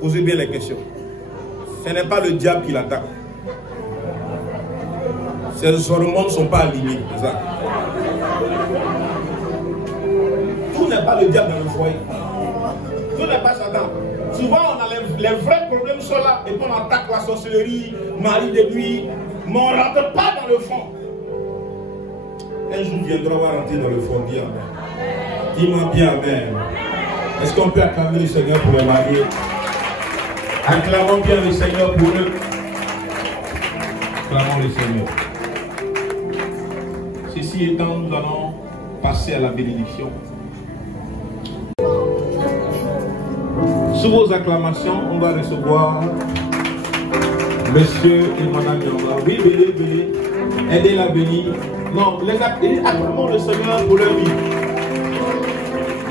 posez bien les questions. Ce n'est pas le diable qui l'attaque. Ses hormones ne sont pas alignées. Tout n'est pas le diable dans le foyer. Tout n'est pas Satan. Souvent, on a les vrais problèmes sont là et puis on attaque la sorcellerie, mari de nuit, mais on ne rentre pas dans le fond. Un jour viendra, on va rentrer dans le fond. Dis Amen. Dis-moi bien Amen. Est-ce qu'on peut acclamer le Seigneur pour les mariés? Acclamons bien le Seigneur pour eux. Acclamons le Seigneur. Ceci étant, nous allons passer à la bénédiction. Sous vos acclamations, on va recevoir Monsieur et Madame Yamba. Oui, béné, béné. Aidez-la bénie. Non, acclamons le Seigneur pour leur vie.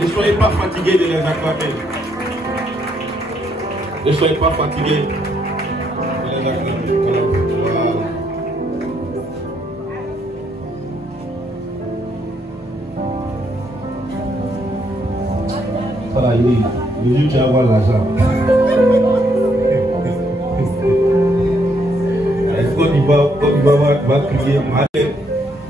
Ne soyez pas fatigués de les acclamer. Ne soyez pas fatigués de les acclamer. Voilà. Voilà, oui. Le Dieu qui a avoir l'argent. Quand il va crier,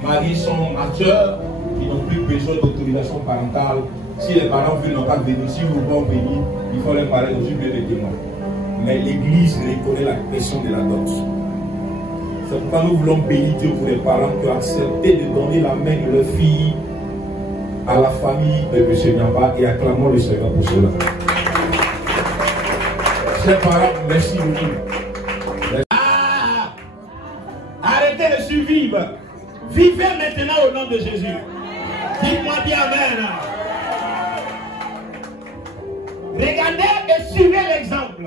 Marie sont matures, ils n'ont plus besoin d'autorisation parentale. Si les parents n'ont pas venir, si vous voulez venir, il faut leur parler dans une bien de témoins. Mais l'Église reconnaît la question de la dot. C'est pourquoi nous voulons bénir Dieu pour les parents qui ont accepté de donner la main de leur fille à la famille de M. Nyamba et acclamons le Seigneur pour cela. Chers parents, merci beaucoup. Arrêtez de survivre. Vivez maintenant au nom de Jésus. Dites-moi bien Amen. Regardez et suivez l'exemple.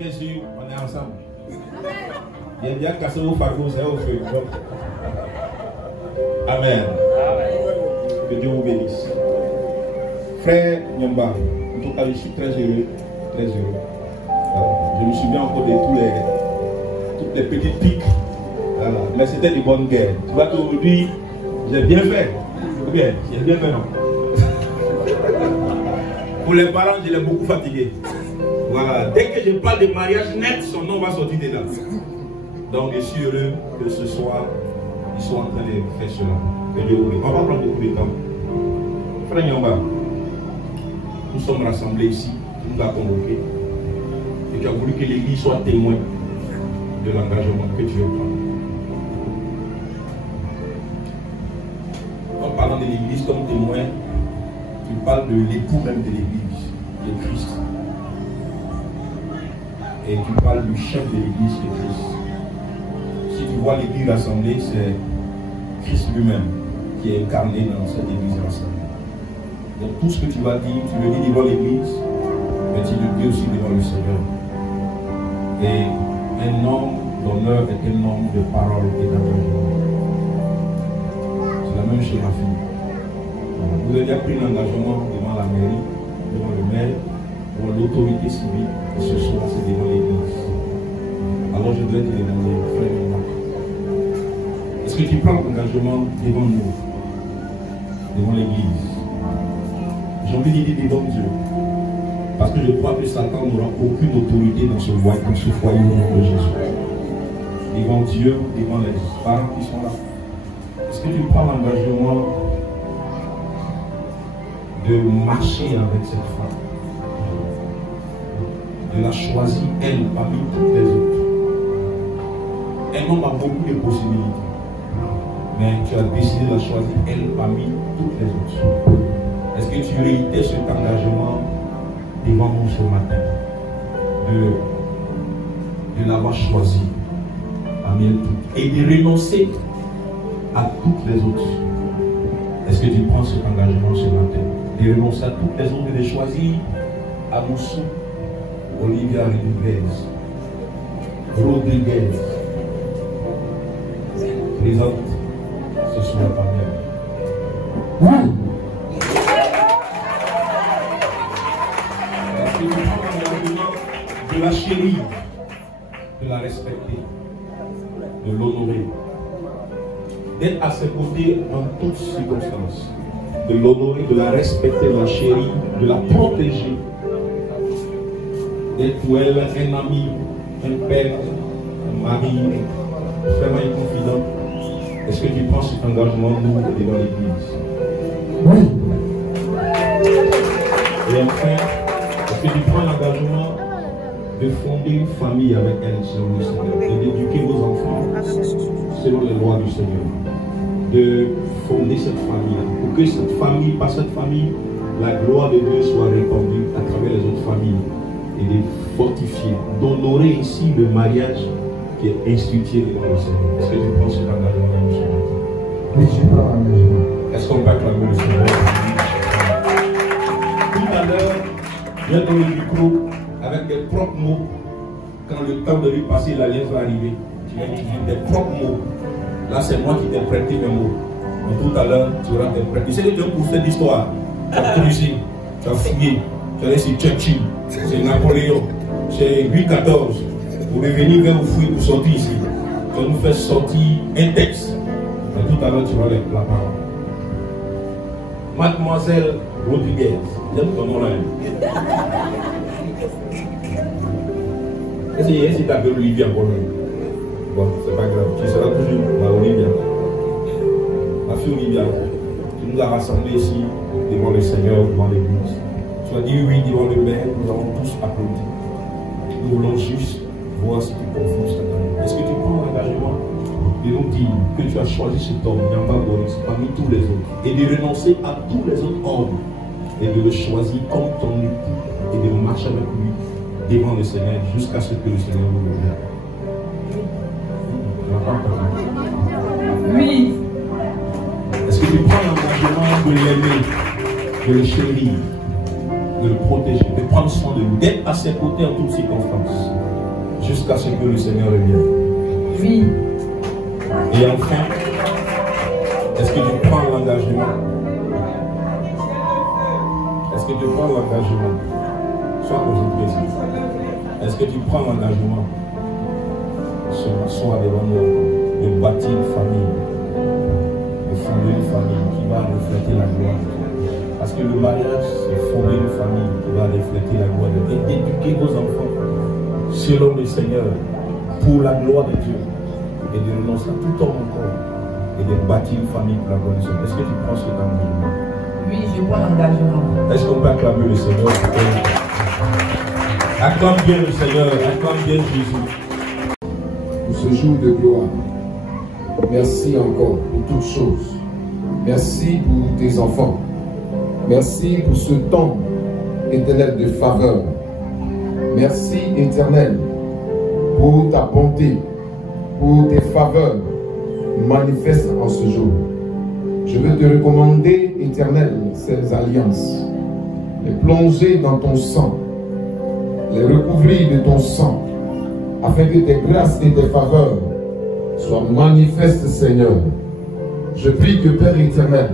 Bien sûr, on est ensemble. Il y a bien cassé vos fardeaux, c'est au feu. Amen. Que Dieu vous bénisse. Frère Nyamba, en tout cas, je suis très heureux. Très heureux. Je me souviens encore de toutes les petites piques. Mais c'était des bonnes guerres. Tu vois qu'aujourd'hui, j'ai bien fait. Ou bien, j'ai bien fait, non? Pour les parents, je l'ai beaucoup fatigué. Voilà. Dès que je parle de mariage net, son nom va sortir dedans. Donc, je suis heureux que ce soir, ils sont en train de faire cela. Que Dieu vous bénisse. On va prendre beaucoup de temps. Frère Nyamba, nous sommes rassemblés ici. Nous nous avons convoqués. Et tu as voulu que l'Église soit témoin de l'engagement que tu veux prendre. En parlant de l'Église comme témoin, tu parles de l'époux même de l'Église, de Christ. Et tu parles du chef de l'Église, qui est Christ. Si tu vois l'Église rassemblée, c'est Christ lui-même qui est incarné dans cette Église rassemblée. Donc tout ce que tu vas dire, tu le dis devant l'Église, mais tu le dis aussi devant le Seigneur. Et un homme d'honneur est un homme de parole et d'engagement. C'est la même chez ma fille. Vous avez déjà pris l'engagement devant la mairie, devant le maire, devant l'autorité civile, et ce soir c'est devant l'Église. Alors je dois te demander, frère et moi, est-ce que tu prends l'engagement devant nous, devant l'Église? J'ai envie de dire devant Dieu. Parce que je crois que Satan n'aura aucune autorité dans ce foyer au nom de Jésus. Devant Dieu, devant les parents qui sont là. Est-ce que tu prends l'engagement de marcher avec cette femme? De la choisir, elle, parmi toutes les autres. Un homme a beaucoup de possibilités. Mais tu as décidé de la choisir, elle, parmi toutes les autres. Est-ce que tu réitères cet engagement devant nous ce matin? De l'avoir choisi parmi elles toutes. Et de renoncer à toutes les autres. Est-ce que tu prends cet engagement ce matin? De renoncer à toutes les autres et de choisir Amoussou, Olivia Rodriguez. Présente ce soir parmi elles. Oui. Est-ce que tu prends l'engagement de la chérir, de la respecter, de l'honorer, d'être à ses côtés en toutes circonstances, de l'honorer, de la respecter, de la chérir, de la protéger, d'être pour elle un ami, un père, un mari, vraiment un confident? Est-ce que tu prends cet engagement nous devant l'Église? Oui. Et enfin, est-ce que tu prends l'engagement de fonder une famille avec elle selon le Seigneur, d'éduquer vos enfants selon les lois du Seigneur, de fonder cette famille, pour que cette famille, par cette famille, la gloire de Dieu soit répandue à travers les autres familles, et de fortifier, d'honorer ici le mariage qui est institué devant le Seigneur. Est-ce que tu prends cet engagement dans ce matin? Oui, je prends l'engagement. Est-ce qu'on peut acclamer le Seigneur? Tout à l'heure, j'ai donné le micro avec des propres mots. Quand le temps de lui passer, l'alliance va arriver. Tu vas utiliser des propres mots. Là, c'est moi qui t'ai prêté mes mots. Mais tout à l'heure, tu auras tes prêtés. C'est le temps pour cette histoire. Tu as creusé, tu as fouillé, tu as laissé Churchill, c'est Napoléon, c'est Louis XIV. Pour revenir vers vous fouiller pour sortir ici. Tu vas nous faire sortir un texte. Mais tout à l'heure, tu vas la parole. Mademoiselle Rodriguez, j'aime ton nom là. Est-ce que tu t'appelles Olivia encore? Bon, c'est pas grave, tu seras toujours ma Olivia. Ma fille Olivia, tu nous as rassemblés ici devant le Seigneur, devant l'Église. Tu as dit oui devant le maire, nous avons tous applaudi. Nous voulons juste voir si tu confonds cet homme. Est-ce que tu prends l'engagement de nous dire que tu as choisi cet homme, Yamba Boris, parmi tous les autres, et de renoncer à tous les autres hommes, et de le choisir comme ton époux, et de marcher avec lui devant le Seigneur jusqu'à ce que le Seigneur vous revienne? Oui. Est-ce que tu prends l'engagement de l'aimer, de le chérir, de le protéger, de prendre soin de lui, d'être à ses côtés en toutes circonstances, jusqu'à ce que le Seigneur revienne? Oui. Et enfin, est-ce que tu prends l'engagement? Est-ce que tu prends l'engagement? Sois concentré ici. Est-ce que tu prends l'engagement ce soir devant nous de bâtir une famille, de fonder une famille qui va refléter la gloire? Parce que le mariage, c'est fonder une famille qui va refléter la gloire de Dieu. Et d'éduquer vos enfants selon le Seigneur pour la gloire de Dieu. Et de renoncer à tout homme encore. Et de bâtir une famille pour la gloire de Dieu. Est-ce que tu prends cet engagement? Oui, je prends l'engagement. Est-ce qu'on peut acclamer le Seigneur? Acclame bien le Seigneur, acclame bien Jésus. Pour ce jour de gloire, merci encore pour toutes choses. Merci pour tes enfants. Merci pour ce temps éternel de faveur. Merci éternel pour ta bonté, pour tes faveurs manifestes en ce jour. Je veux te recommander, éternel, ces alliances, les plonger dans ton sang, les recouvrir de ton sang, afin que tes grâces et tes faveurs soient manifestes, Seigneur. Je prie que, Père éternel,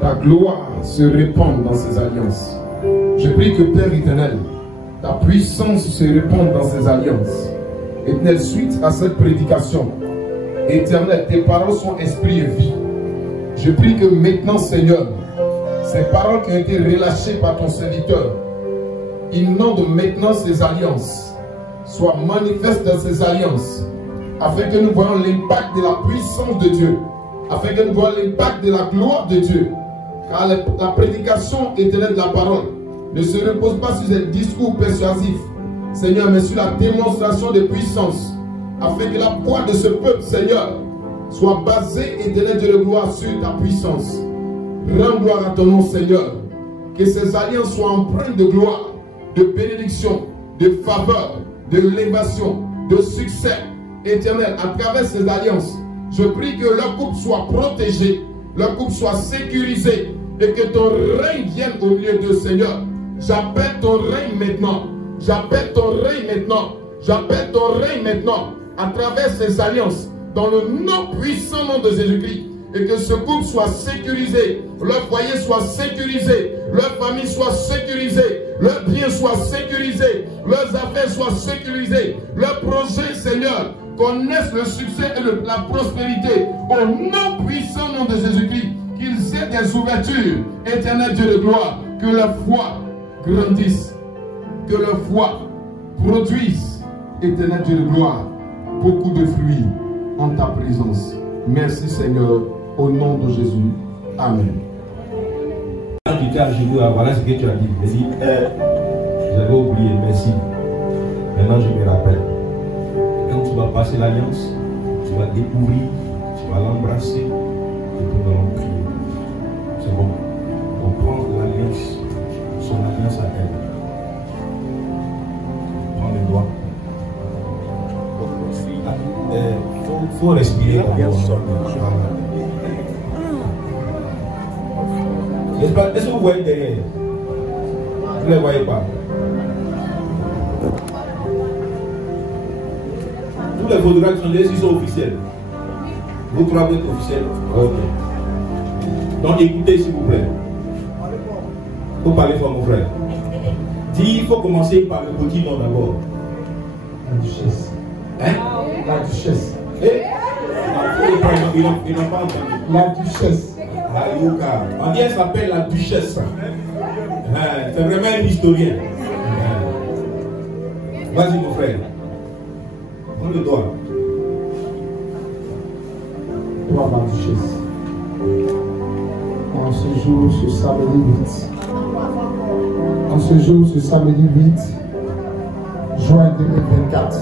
ta gloire se répande dans ces alliances. Je prie que, Père éternel, ta puissance se répande dans ces alliances. Éternel, suite à cette prédication, éternel, tes paroles sont esprit et vie. Je prie que maintenant, Seigneur, ces paroles qui ont été relâchées par ton serviteur, inonde maintenant ces alliances, soient manifestes dans ces alliances, afin que nous voyons l'impact de la puissance de Dieu, afin que nous voyons l'impact de la gloire de Dieu. Car la prédication éternelle de la parole ne se repose pas sur un discours persuasif, Seigneur, mais sur la démonstration de puissance, afin que la foi de ce peuple, Seigneur, soit basée, éternel Dieu de gloire, sur ta puissance. Rends gloire à ton nom, Seigneur. Que ces alliances soient empreintes de gloire, de bénédiction, de faveur, de l'élévation, de succès éternel à travers ces alliances. Je prie que leur couple soit protégé, leur couple soit sécurisé et que ton règne vienne au milieu d'eux, Seigneur. J'appelle ton règne maintenant. J'appelle ton règne maintenant. J'appelle ton règne maintenant à travers ces alliances dans le nom puissant nom de Jésus-Christ. Et que ce couple soit sécurisé, leur foyer soit sécurisé, leur famille soit sécurisée, leurs biens soient sécurisés, leurs affaires soient sécurisées, leurs projets, Seigneur, connaissent le succès et la prospérité. Au nom puissant nom de Jésus-Christ, qu'ils aient des ouvertures, éternel Dieu de gloire, que leur foi grandisse, que leur foi produise, éternel Dieu de gloire, beaucoup de fruits en ta présence. Merci Seigneur, au nom de Jésus. Amen. Quand tu étais à genoux, voilà ce que tu as dit. J'ai dit, j'avais oublié, merci. Maintenant je me rappelle. Quand tu vas passer l'alliance, tu vas découvrir, tu vas l'embrasser et puis nous allons prier. C'est bon. On prend l'alliance, son alliance à elle. Prends les doigts. Il faut respirer d'abord. Est-ce que vous voyez derrière? Vous ne les voyez pas? Tous les photographes qui sont derrière, ils sont officiels. Vous trois êtes officiels? Ok. Donc écoutez s'il vous plaît. Il faut parler fort mon frère. Dis, il faut commencer par le petit nom d'abord. La duchesse. Hein? La duchesse. Ils n'ont pas entendu. La duchesse. On dit qu'elle s'appelle la duchesse. C'est vraiment un historien. Vas-y mon frère. Prends le doigt. Toi ma duchesse. En ce jour, ce samedi 8. En ce jour, ce samedi 8 juin 2024.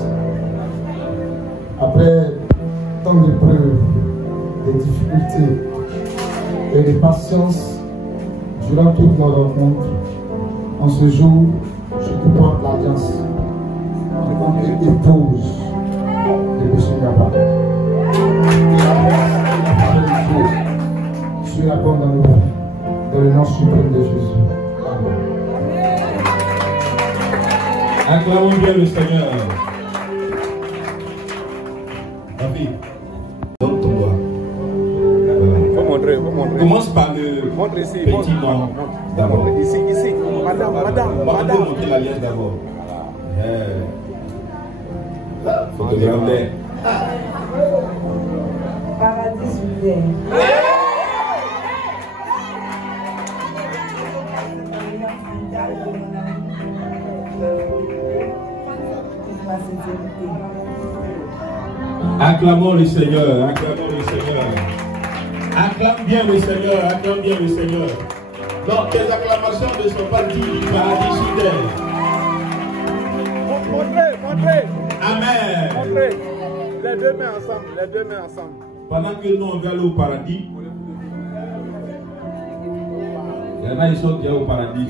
Après tant d'épreuves, des difficultés et de patience durant toute nos rencontres, en ce jour, je te porte l'alliance en tant qu'épouse de M. Gaba. Sur la bande dans nos vies, dans le nom suprême de Jésus. Amen. Acclamons bien le Seigneur. Papi, donne ton doigt. Commence par le petit nom d'abord. Ici, madame. Montrer l'alliance d'abord. Photographe. Paradis Soudain. Acclamons le Seigneur, acclamons le Seigneur. Acclame bien le Seigneur, acclame bien le Seigneur. Donc tes acclamations ne sont pas dignes du paradis soudain. Montrez. Amen. Montrez. Les deux mains ensemble. Pendant que nous on va aller au paradis, il y en a qui sont déjà au paradis.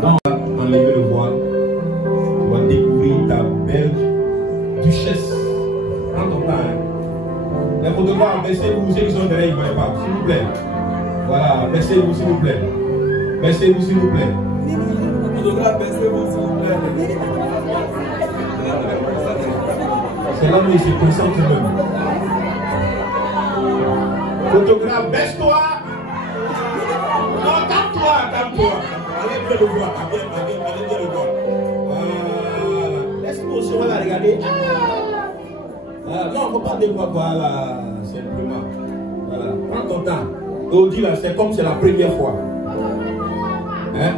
Donc, on va enlever le voile. Tu vas découvrir ta belle duchesse. Prends ton temps. Les photographes, baissez-vous, ceux qui sont derrière, ils ne voient pas. S'il vous plaît. Voilà, baissez-vous, s'il vous plaît. Baissez-vous, s'il vous plaît. Photographe, baissez-vous, s'il vous plaît. C'est là où il se concentre même. Photographe, baisse-toi. Non, calme-toi. Allez bien le voir. Allez bien le voir. Voilà. Laisse-moi aussi, voilà, regardez. Non, il ne faut pas dire quoi, voilà. Simplement. Voilà. Prends ton temps. Et on dit là, c'est comme c'est la première fois. Hein?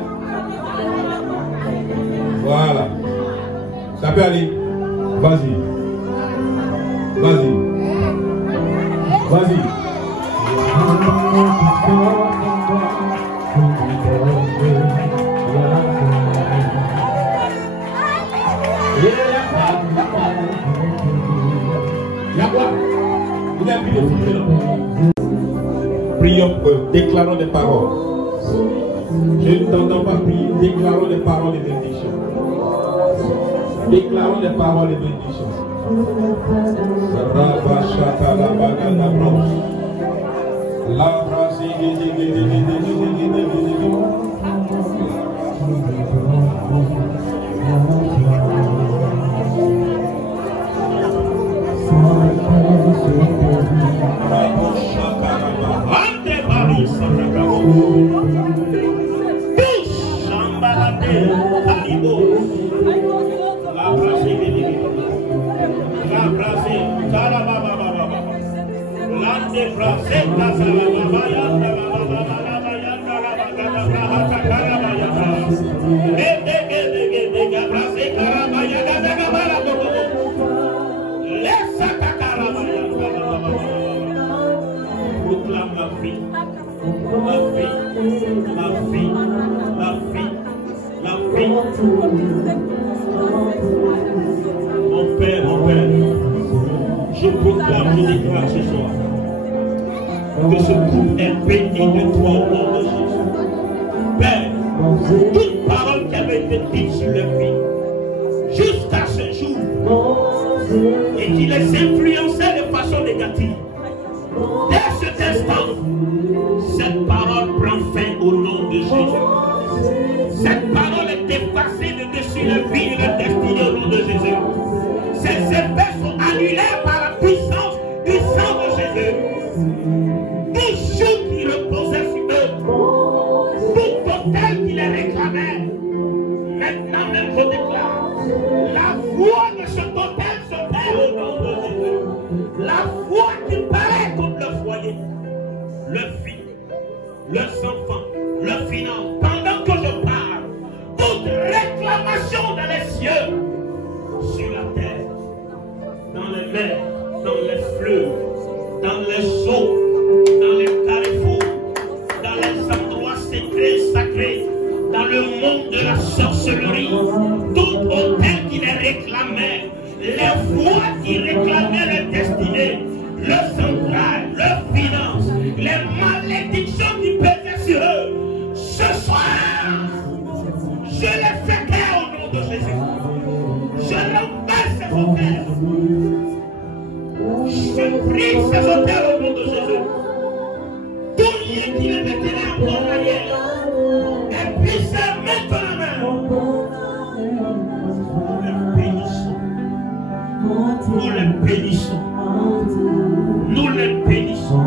Voilà. Ça peut aller. Vas-y. Prions, déclarons des paroles. Je ne t'entends pas prier. Déclarons des paroles de bénédiction. Déclarons des paroles de bénédiction. Mon Père, je proclame, je déclare ce soir que ce couple est béni de toi au nom de Jésus. Père, toute parole qui avait été dite sur leur vie jusqu'à ce jour et qui les influençait de façon négative, dès cet instant, cette parole prend fin au nom de Jésus. Cette parole est effacée de dessus la vie et la destinée au nom de Jésus. Ces effets sont annulés par la puissance du sang de Jésus. Tout jour qui reposait sur eux, tout hôtel qui les réclamait, maintenant même je déclare, la foi de cet hôtel se perd au nom de Jésus. La foi qui paraît contre le foyer, le fils, leurs enfants, le finance. Pendant que je parle, toute réclamation dans les cieux, sur la terre, dans les mers, dans les fleuves, dans les eaux, dans les carrefours, dans les endroits secrets, sacrés, dans le monde de la sorcellerie, tout hôtel qui les réclamait, les voix qui réclamaient les destinées, le central, le finance, les malédictions qui pesaient sur eux, ce soir, je les fais taire au nom de Jésus. Je renverse ces hôtels. Je prie ces hôtels au nom de Jésus. Tout lien qui les mettait encore arrière est puissé maintenant. Nous les bénissons. Nous les bénissons.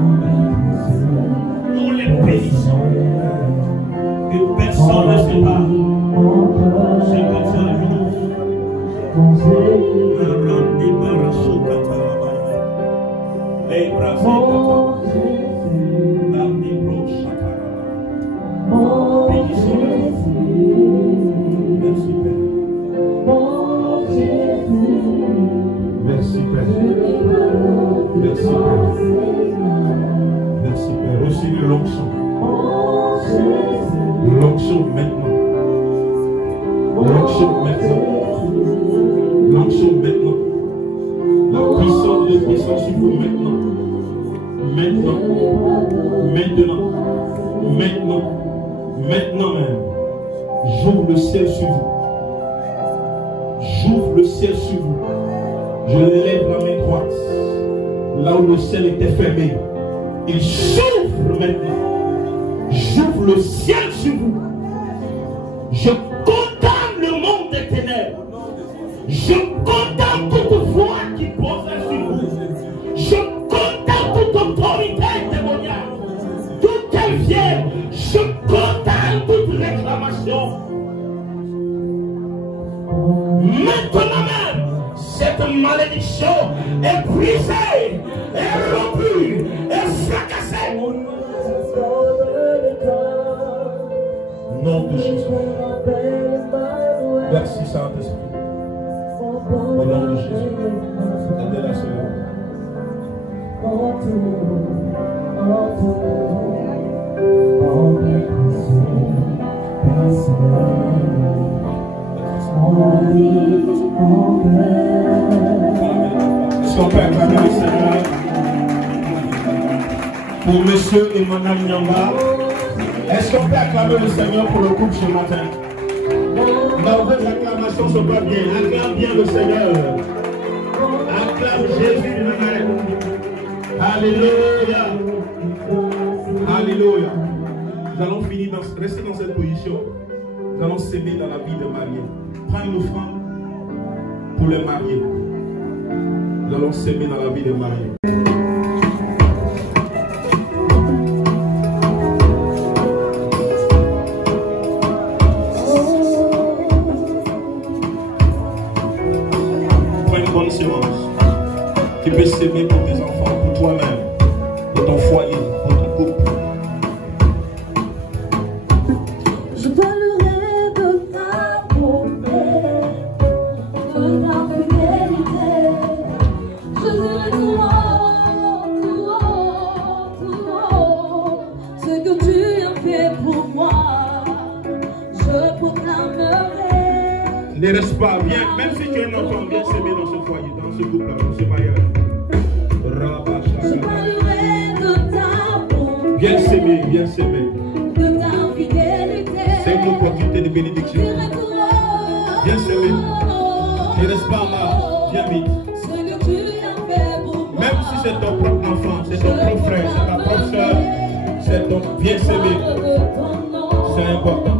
Nous les bénissons. Que personne ne se parle. C'est comme ça la vie. Merci Père. Merci Père. Merci Père. Recevez l'onction. L'onction maintenant. L'onction maintenant. L'onction maintenant. La puissance de puissance sur vous maintenant. Maintenant. Maintenant. Maintenant. Maintenant même. J'ouvre le ciel sur vous. J'ouvre le ciel sur vous. Je lève la main droite. Là où le ciel était fermé. Il s'ouvre maintenant. J'ouvre le ciel sur vous. Je condamne le monde des ténèbres. Je condamne toute voix qui posait sur vous. Je condamne toute autorité démoniaque. Toute qu'elle vienne. Je condamne toute réclamation. Maintenant même, cette malédiction est brisée, est rompue, est fracassée. Au nom de Jésus. Merci Saint-Esprit. Au nom de Jésus. Aidez-la, Seigneur. Est-ce qu'on peut acclamer le Seigneur pour Monsieur et Madame Nyanga? Est-ce qu'on peut acclamer le Seigneur pour le couple ce matin? Dans vos acclamations sont pas bien. Acclame bien le Seigneur. Acclame Jésus de Nazareth. Alléluia. Alléluia. Nous allons finir rester dans cette position. Nous allons s'aimer dans la vie des mariés. Prends une offrande pour les mariés. Nous allons s'aimer dans la vie des mariés. Prends une bonne séance. Tu peux s'aimer pour tes enfants, pour toi-même, pour ton foyer, pour ton couple. Ne reste pas, viens, même si tu es un enfant, viens s'aimer dans ce foyer, dans ce couple-là, dans ce mariage. Viens s'aimer, viens s'aimer. C'est une opportunité de bénédiction. Viens s'aimer. Ne reste pas là, viens vite. Même si c'est ton propre enfant, c'est ton propre frère, c'est ta propre soeur, c'est ton... Viens s'aimer. C'est important.